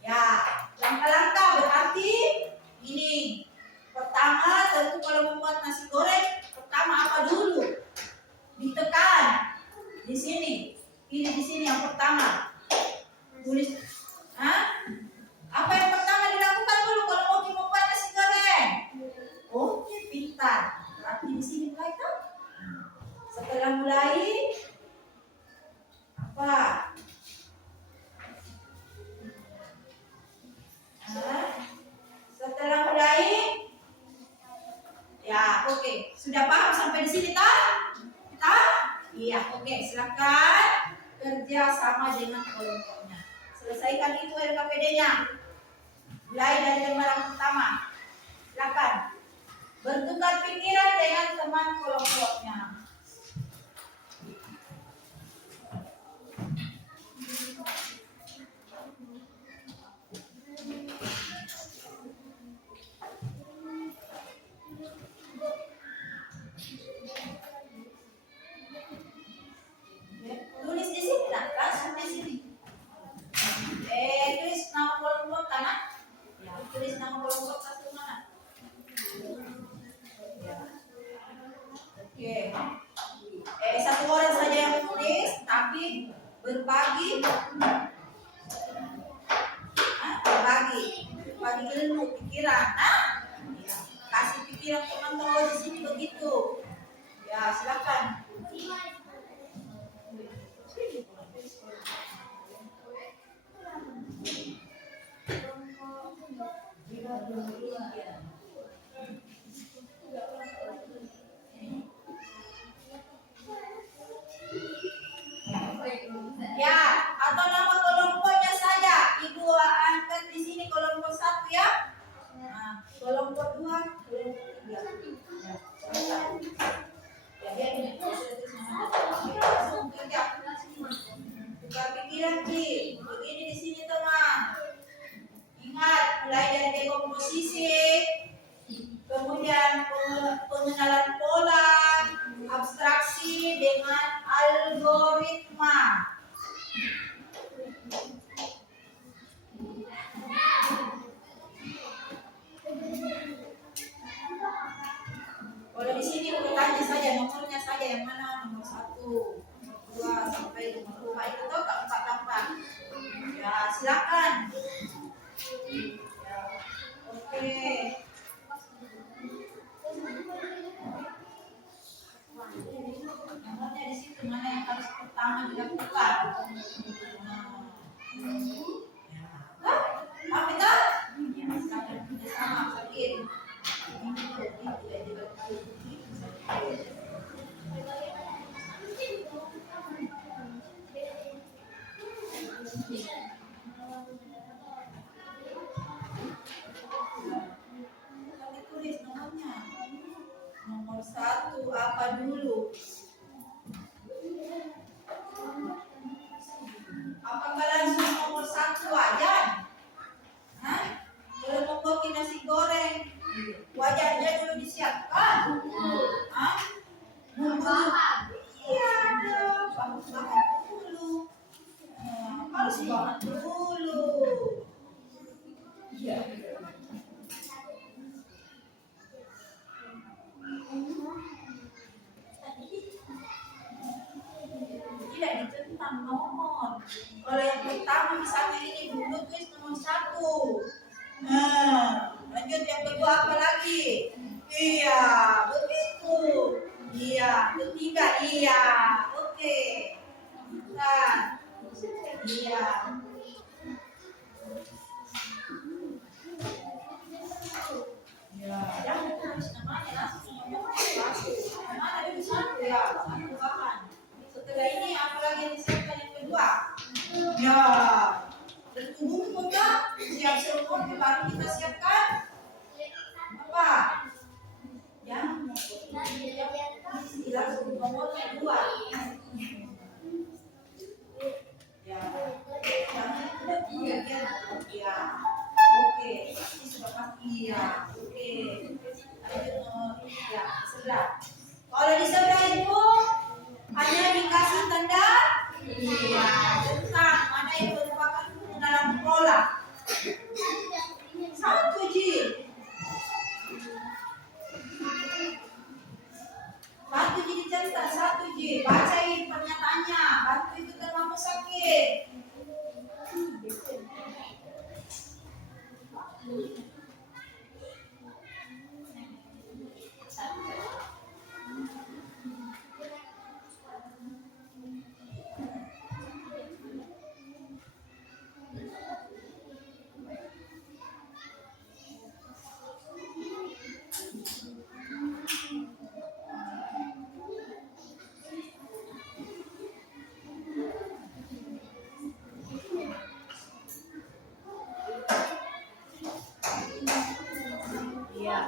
Ya, langkah-langkah berarti ini. Pertama, tentu kalau membuat nasi goreng, pertama apa dulu? Ditekan. Di sini. Ini di sini yang pertama. Tulis. Apa yang pertama dilakukan dulu kalau mau membuat nasi goreng? Oke, pintar. Berarti di sini mulai kan? Setelah mulai apa? Setelah mulai ya, oke. Sudah paham sampai di sini, Iya, oke. Silakan kerja sama dengan kelompoknya. Selesaikan itu LKPD-nya. Mulai dari lembaran pertama. Silakan bertukar pikiran dengan teman kelompoknya. Tulis di sini lah, langsung di sini. Tulis nama kelompok kanan. Ya, tulis nama kelompok satu. yang mana? Nomor 1, nomor 2 sampai nomor 5 itu tuh keempat-empat. Ya, silakan. Ya, oke. Nomornya di situ mana yang harus pertama dilakukan? Nah, kita? Ya, silakan kita sama sakit. Tulis nomornya. Nomor 1 apa dulu? Apakah langsung nomor 1 aja? Hah? Kalau mau bikin nasi goreng, wajannya dulu disiapkan. Hah? Bumbu. Iya dong, bahan dulu. Harus bahan dulu. Iya. Tidak ditentang nomor. Kalau yang pertama misalnya ini dulu tulis nomor 1. Nah, lanjut yang kedua apa lagi? Iya, begitu. Iya, ketiga iya. Oke. Nah, iya. Ya, jangan tulis namanya langsung nomor 1. Mana dulu 1 ya, 1 bahan. Setelah ini apa lagi yang disiapkan yang kedua? Ya, dan bumbu kan siap semuanya baru kita siapkan apa? Yang langsung nomornya 2. Ya, jangan tidak iya ya. Ya, oke, ini sudah pasti ya. Oke, lanjut nomor ya sebelah. Kalau di sebelah itu hanya dikasih tanda iya tentang mana yang merupakan dalam pola 1 Ji. 1 Ji dicetak 1 Ji. Bacain pernyataannya. Bantu itu terlalu sakit. Iya.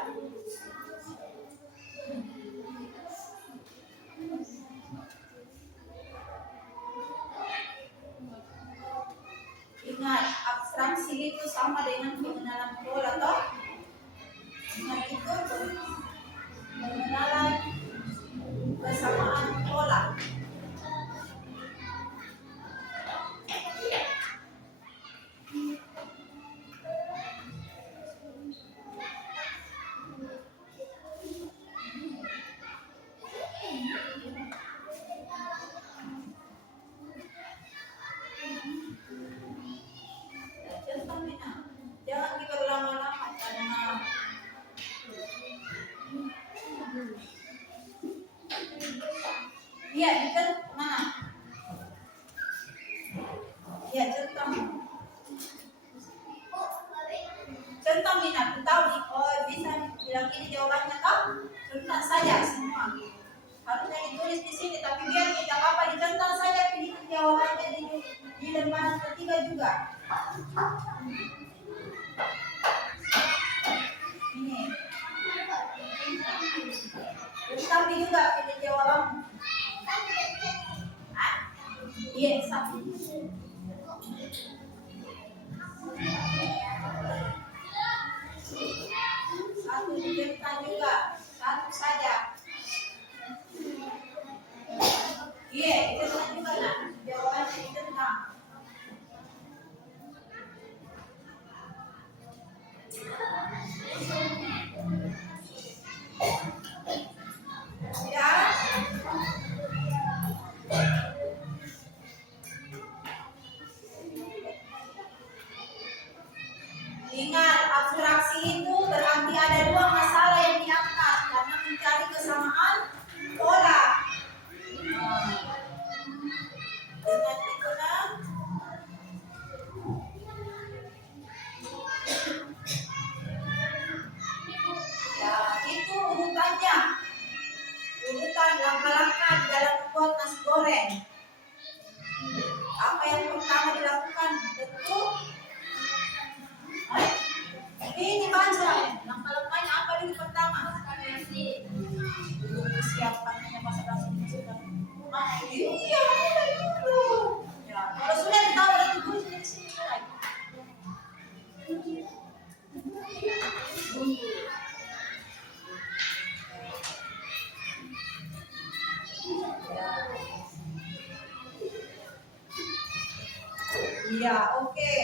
Ingat, abstraksi itu sama dengan pengenalan pola toh? Ingat itu pengenalan kesamaan pola. Jangan diberlama-lama karena iya, itu mana? Iya, centang minat. Tahu nih, oh bisa bilang ini jawabannya toh? Centang saja semua. Harusnya ditulis di sini, tapi biar tidak apa-apa dicentang saja pilihan jawabannya di lembaran ketiga juga. Ini. Tapi juga pilih jawaban. Iya, satu. Satu dicentang juga, satu saja. Iya, dicentang juga nak. Jawabannya dicentang. Ya. mencari kesamaan pola. Dengan itu nah, ya itu urutannya, urutan langkah-langkah di dalam membuat nasi goreng. Apa yang pertama dilakukan? Tentu ini baca langkah-langkahnya apa dulu pertama? Dulu persiapannya masa langsung disuruh. Iya, dulu. Ya, kalau sudah tahu nanti guru sudah di sini mulai. Iya, oke.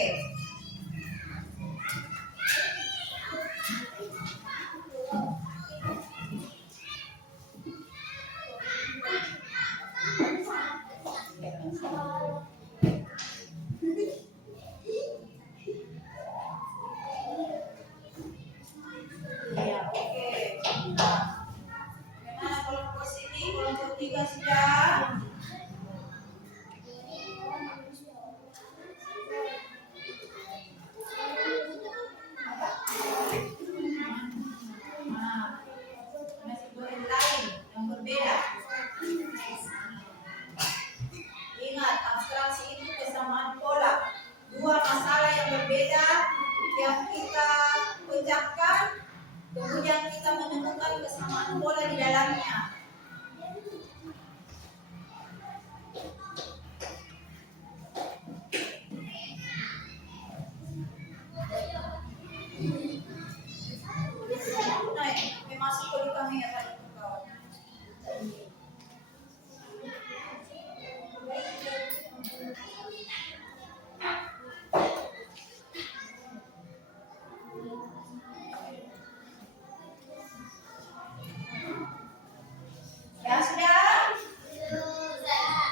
Iya, oke. Nah, gimana kelompok sini? Kelompok 3 sudah? Nah, nasi goreng lain yang berbeda. Ingat, abstraksi itu kesamaan pola. Dua masalah yang berbeda yang kita pecahkan, kemudian kita menemukan kesamaan pola di dalamnya. Nah, masuk ke kamera itu kawan. Ya sudah? Sudah?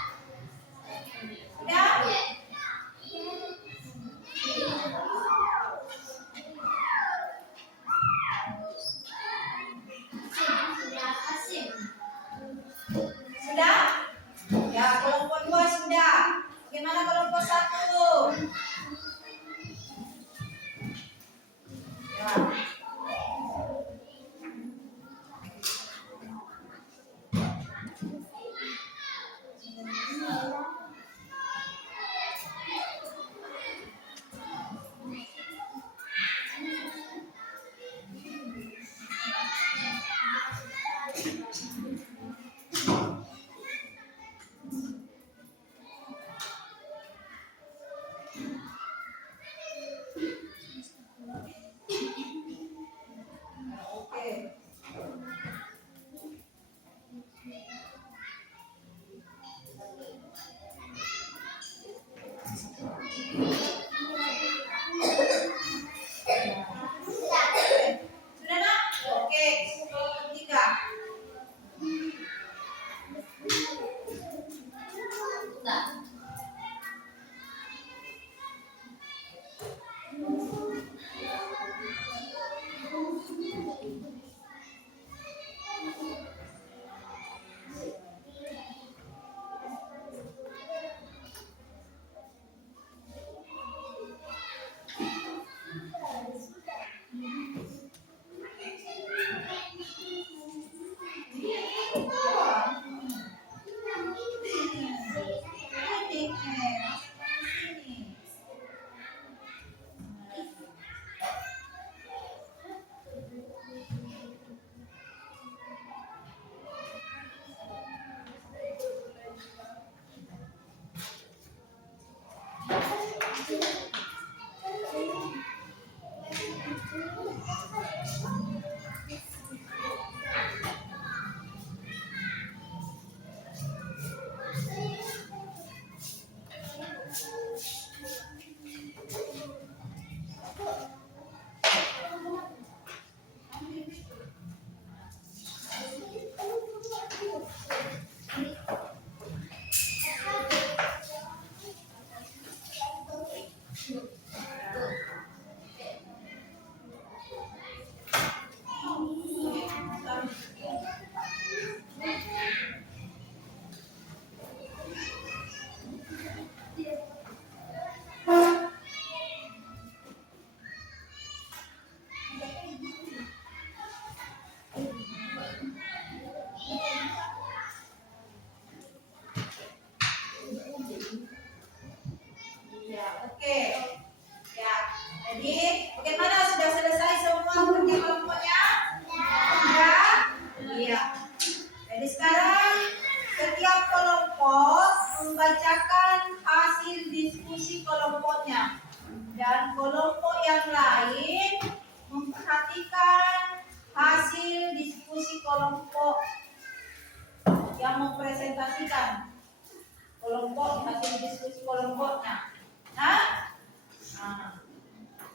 kelompok hasil diskusi kelompoknya. Nah,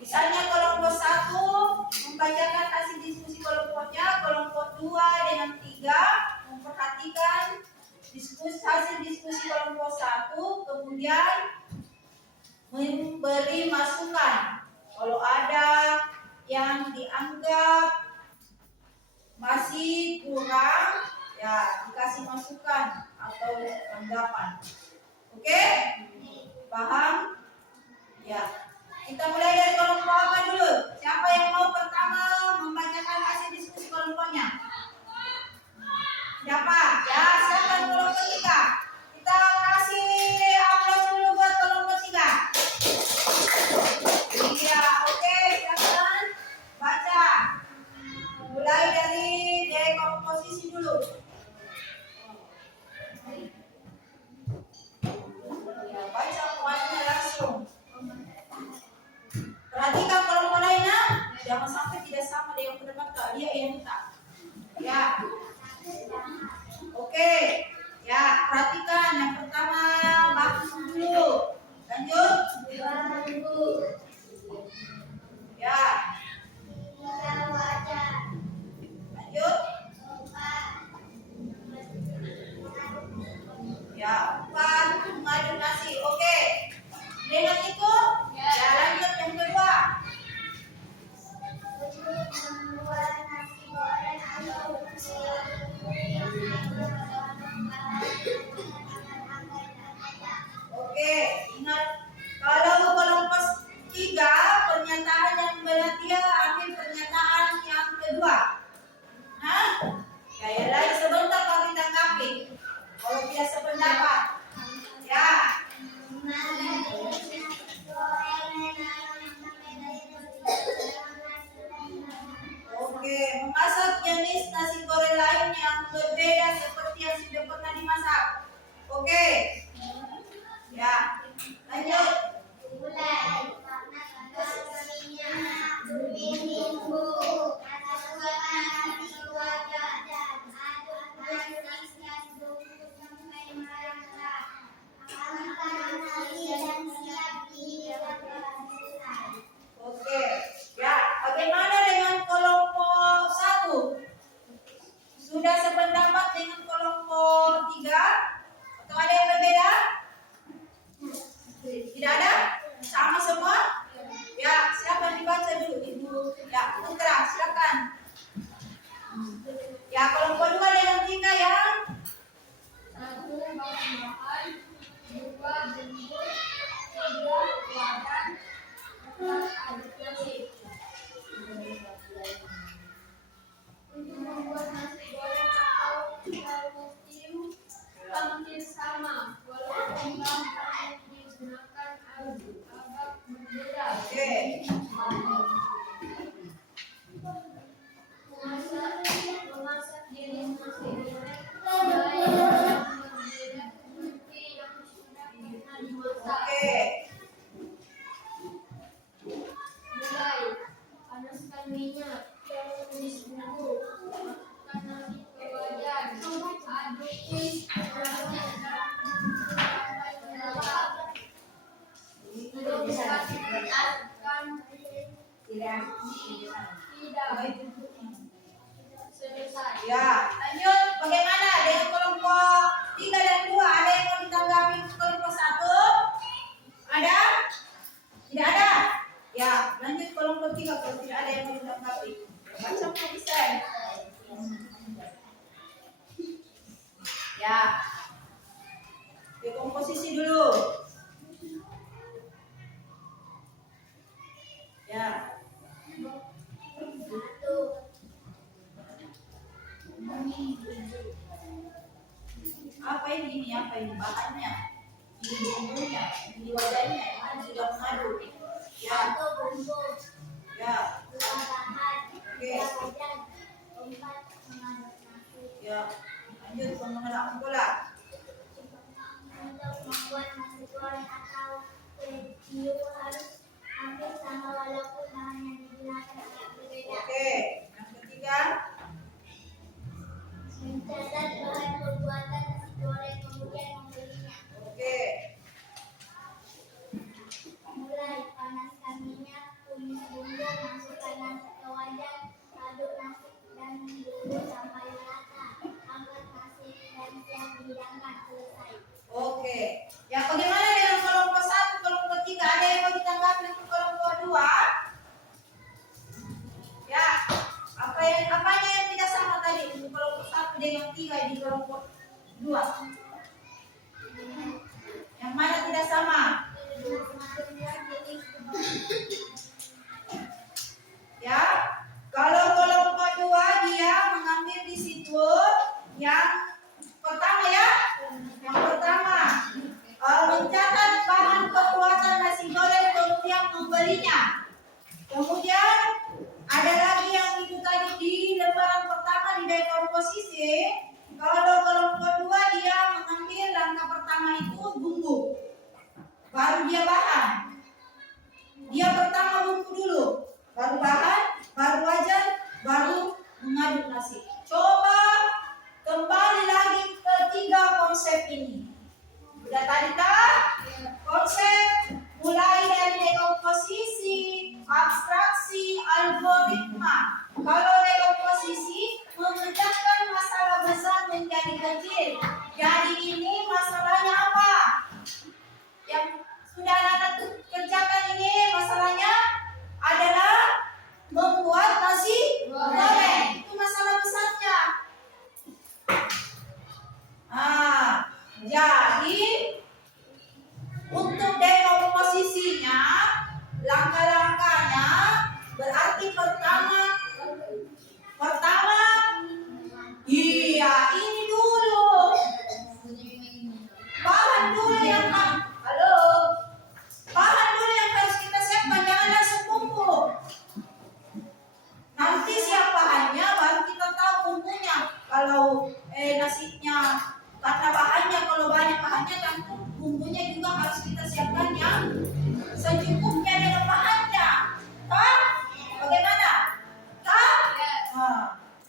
misalnya kelompok 1 membacakan hasil diskusi kelompoknya, kelompok 2 dengan 3 memperhatikan hasil diskusi kelompok 1, kemudian memberi masukan. Kalau ada yang dianggap masih kurang, ya dikasih masukan atau tanggapan. Oke? Paham? Ya. Kita mulai dari kelompok apa dulu? Siapa yang mau pertama membacakan hasil diskusi kelompoknya? Siapa? Ya, silakan kelompok 3. Kita kasih aplaus dulu buat kelompok 3. Iya, oke, silakan baca. Mulai dari dekomposisi dulu. Ya, baca poinnya langsung. Perhatikan kelompok lainnya, jangan sampai tidak sama dengan pendapat dia yang minta. Ya. Oke. Ya, perhatikan yang pertama batu dulu. Lanjut. Ya. Lanjut. Ya, 4 mengadu nasi. Oke. Dengan itu, ya lanjut yang kedua. Membuat nasi goreng atau Oke, ingat kalau kelompok 3 pernyataan yang berarti ambil pernyataan yang kedua. Nah, ya lagi sebentar kalau ditanggapi. Kalau tidak sependapat, ya. Oke, memasak jenis nasi goreng lain yang berbeda seperti yang sudah pernah dimasak. Oke. Ya, lanjut. Oke. Ya, bagaimana dengan kelompok 1? Sudah sependapat dengan kelompok 3? Atau ada yang berbeda? Tidak ada? Sama semua? Ya, silakan dibaca dulu Ibu. Ya, Putra, silakan. Ya, kelompok 2 dengan 3 ya. 1 bahan, 2 bentuk, 3 wadah, 4 aduk nasi. Untuk membuat nasi goreng atau tahu stew hampir sama, walaupun bahan yang digunakan agak berbeda. Oke. Memasak jenis nasi goreng lain yang berbeda seperti yang sudah pernah dimasak. Oke. Mulai panaskan minyak, tumis bumbu, masukkan nasi ke wajan, aduk sampai merata. Selesai. Ya, lanjut. Bagaimana dengan kelompok 3 dan 2? Ada yang mau ditanggapi kelompok 1? Ada? Tidak ada? Ya, lanjut kelompok 3 kalau tidak ada yang mau ditanggapi. Baca tulisan. Ya. Dekomposisi dulu. Ya. Apa ini? Apa ini bahannya? Ini bumbunya, ini wadahnya, ini sudah mengadu. Ya. Ya. Oke. Ya. Lanjut mengenal bola. Untuk membuat nasi goreng atau kue tiaw harus hampir sama walaupun bahan yang digunakan agak berbeda. Oke. Yang ketiga. Mencatat bahan pembuatan nasi goreng kemudian membelinya. Oke. sampai rata. Angkat nasi dan siap dihidangkan. Selesai. Oke. Yang bagaimana dengan kelompok 1, kelompok 3? Ada yang mau ditanggapi untuk kelompok 2? Ya. Apanya yang tidak sama tadi untuk kelompok 1 dengan 3 di kelompok 2? Yang mana tidak sama? Ya. Kalau kelompok 2 dia mengambil di situ yang pertama ya. Yang pertama, mencatat bahan pembuatan nasi goreng kemudian membelinya. Kemudian ada lagi yang itu tadi di lembaran pertama di dekomposisi. Kalau kelompok 2 dia mengambil langkah pertama itu bumbu, baru dia bahan. Dia pertama bumbu dulu, baru bahan, baru wajan, baru mengaduk nasi. Coba kembali lagi ke 3 konsep ini. Sudah tadi tak? Konsep mulai dari dekomposisi, abstraksi, algoritma. Kalau dekomposisi memecahkan masalah besar menjadi kecil. Jadi ini masalahnya apa? Yang sudah anak kerjakan ini masalahnya adalah membuat nasi goreng. Itu masalah besarnya. Jadi untuk dekomposisinya, langkah-langkahnya berarti pertama, iya ini dulu, bahan dulu yang bahan dulu yang harus kita siapkan, jangan langsung bumbu. Nanti siap bahannya, baru kita tahu bumbunya. Kalau nasinya karena bahannya, kalau banyak bahannya tentu bumbunya juga harus kita siapkan yang secukupnya dengan bahannya. Kak, bagaimana? Kak?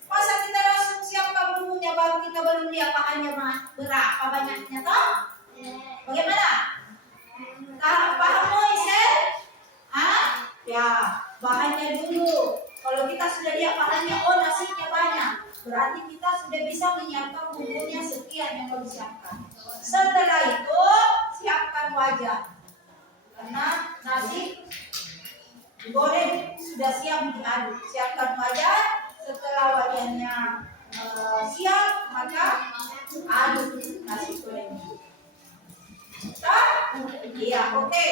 Masa kita langsung siapkan bumbunya baru kita belum lihat bahannya berapa banyaknya, toh? Bagaimana? Paham Moisel? Ya, bahannya dulu. Kalau kita sudah lihat bahannya, oh nasinya banyak, berarti kita sudah bisa menyiapkan bumbunya sekian yang mau disiapkan. Setelah itu siapkan wajan, karena nasi goreng sudah siap diaduk. Siapkan wajan. Setelah wajannya siap, maka aduk nasi goreng. Iya, oke.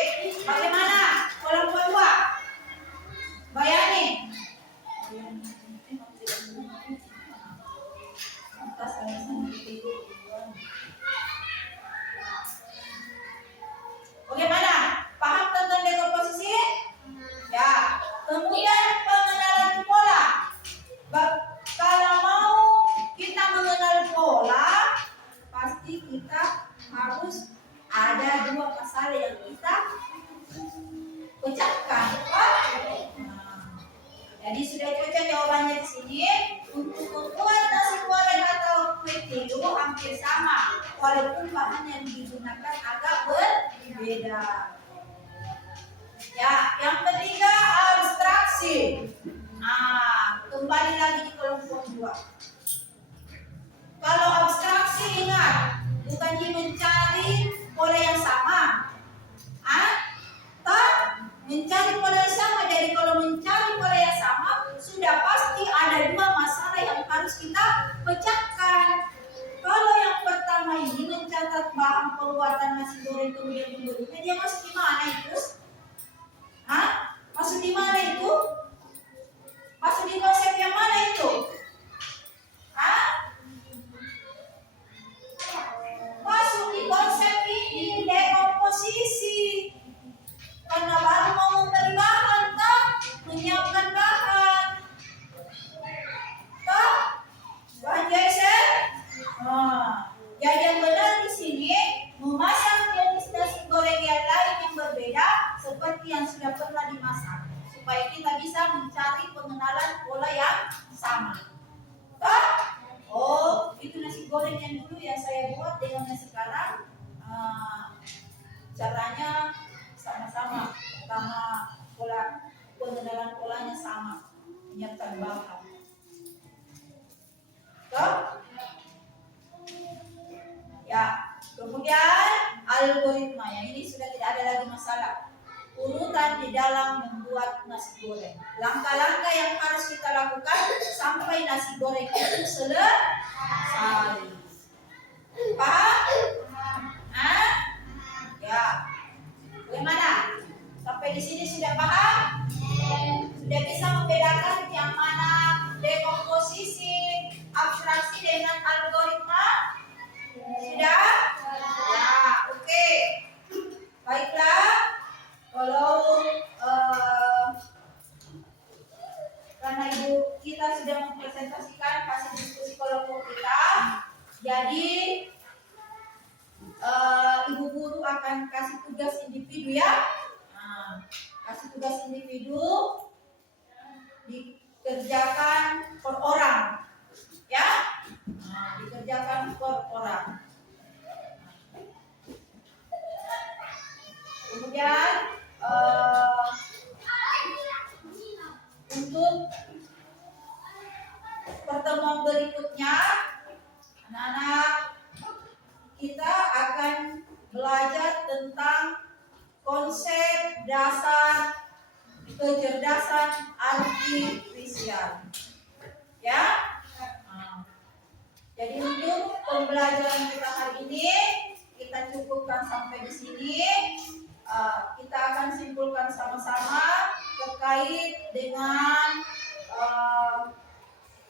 Bagaimana kelompok 2? Bayani. Bagaimana? Paham tentang dekomposisi? Ya. Kemudian pengenalan pola. Kalau mau kita mengenal pola, pasti kita harus ada 2 masalah yang kita pecahkan. Jadi sudah cocok jawabannya di sini. Untuk membuat nasi goreng atau kue tilu hampir sama, walaupun bahan yang digunakan agak berbeda. Ya, yang ketiga abstraksi. Kembali lagi di kelompok 2. Kalau abstraksi ingat, bukannya mencari pola yang sama. Mencari pola yang sama. Jadi kalau mencari pola yang sama, sudah pasti ada 2 masalah yang harus kita pecahkan. Kalau yang pertama ini mencatat bahan pembuatan nasi goreng kemudian membelinya, dia masuk di mana itu? Masuk di mana itu? Masuk di konsep yang mana itu? Masuk di konsep ini, dekomposisi. Karena baru mau membeli bahan, tak? Menyiapkan bahan. Tak? Bahan jaisen? Jadi yang benar di sini, memasak jenis nasi goreng yang lain yang berbeda seperti yang sudah pernah dimasak, supaya kita bisa mencari pengenalan pola yang sama. Tak? Oh, itu nasi goreng yang dulu yang saya buat dengan yang sekarang. Caranya sama-sama. Pertama, pengenalan polanya sama, menyiapkan bahan. kesulitan di dalam membuat nasi goreng. Langkah-langkah yang harus kita lakukan sampai nasi goreng itu selesai. Paham? Hah? Ya. Bagaimana? Sampai di sini sudah paham? Sudah bisa membedakan yang mana dekomposisi, abstraksi dengan algoritma? Sudah? Ya, oke. Baiklah. Kalau karena ibu kita sudah mempresentasikan hasil diskusi kelompok kita, jadi ibu guru akan kasih tugas individu ya. Nah, kasih tugas individu dikerjakan per orang, ya. Nah, dikerjakan per orang. Kemudian untuk pertemuan berikutnya, anak-anak kita akan belajar tentang konsep dasar kecerdasan artifisial. Ya. Jadi untuk pembelajaran kita hari ini kita cukupkan sampai di sini. Kita akan simpulkan sama-sama terkait dengan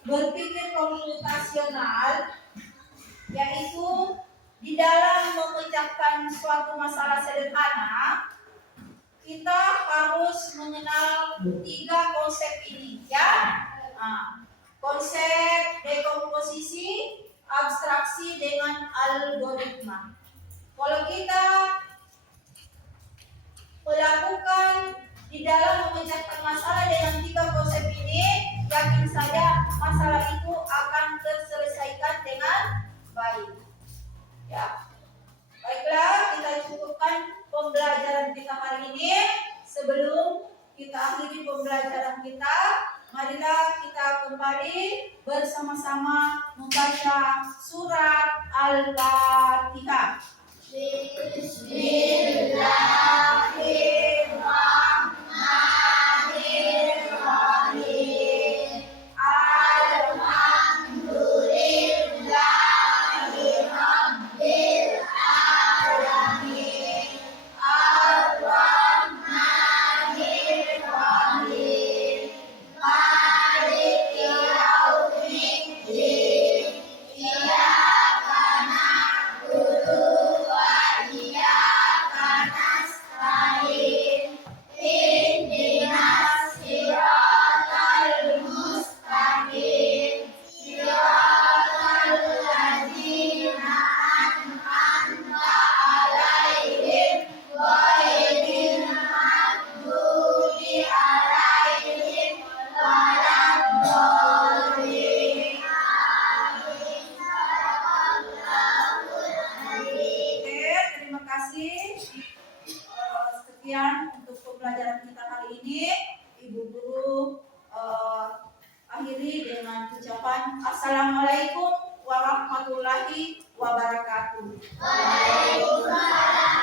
berpikir komputasional, yaitu di dalam memecahkan suatu masalah sederhana kita harus mengenal 3 konsep ini, ya. Konsep dekomposisi, abstraksi dengan algoritma. Kalau kita melakukan di dalam memecahkan masalah dengan 3 konsep ini, yakin saja masalah itu akan terselesaikan dengan baik. Ya. Baiklah, kita cukupkan pembelajaran kita hari ini. Sebelum kita akhiri pembelajaran kita, marilah kita kembali bersama-sama membaca surat Al-Fatihah. Bismillahirrahmanirrahim. Alhamdulillahirabbil alamin. Ar-Rahmanir-Rahim. Maliki yaumiddin. Iyyaka na'budu wa iyyaka nasta'in. Ihdinas siratal mustaqim. Siratal ladzina an'amta 'alaihim ghairil maghdubi 'alaihim waladdallin. Oke, terima kasih. Sekian untuk pembelajaran kita hari ini. Ibu guru akhiri dengan ucapan Assalamualaikum warahmatullahi wabarakatuh. Waalaikumsalam.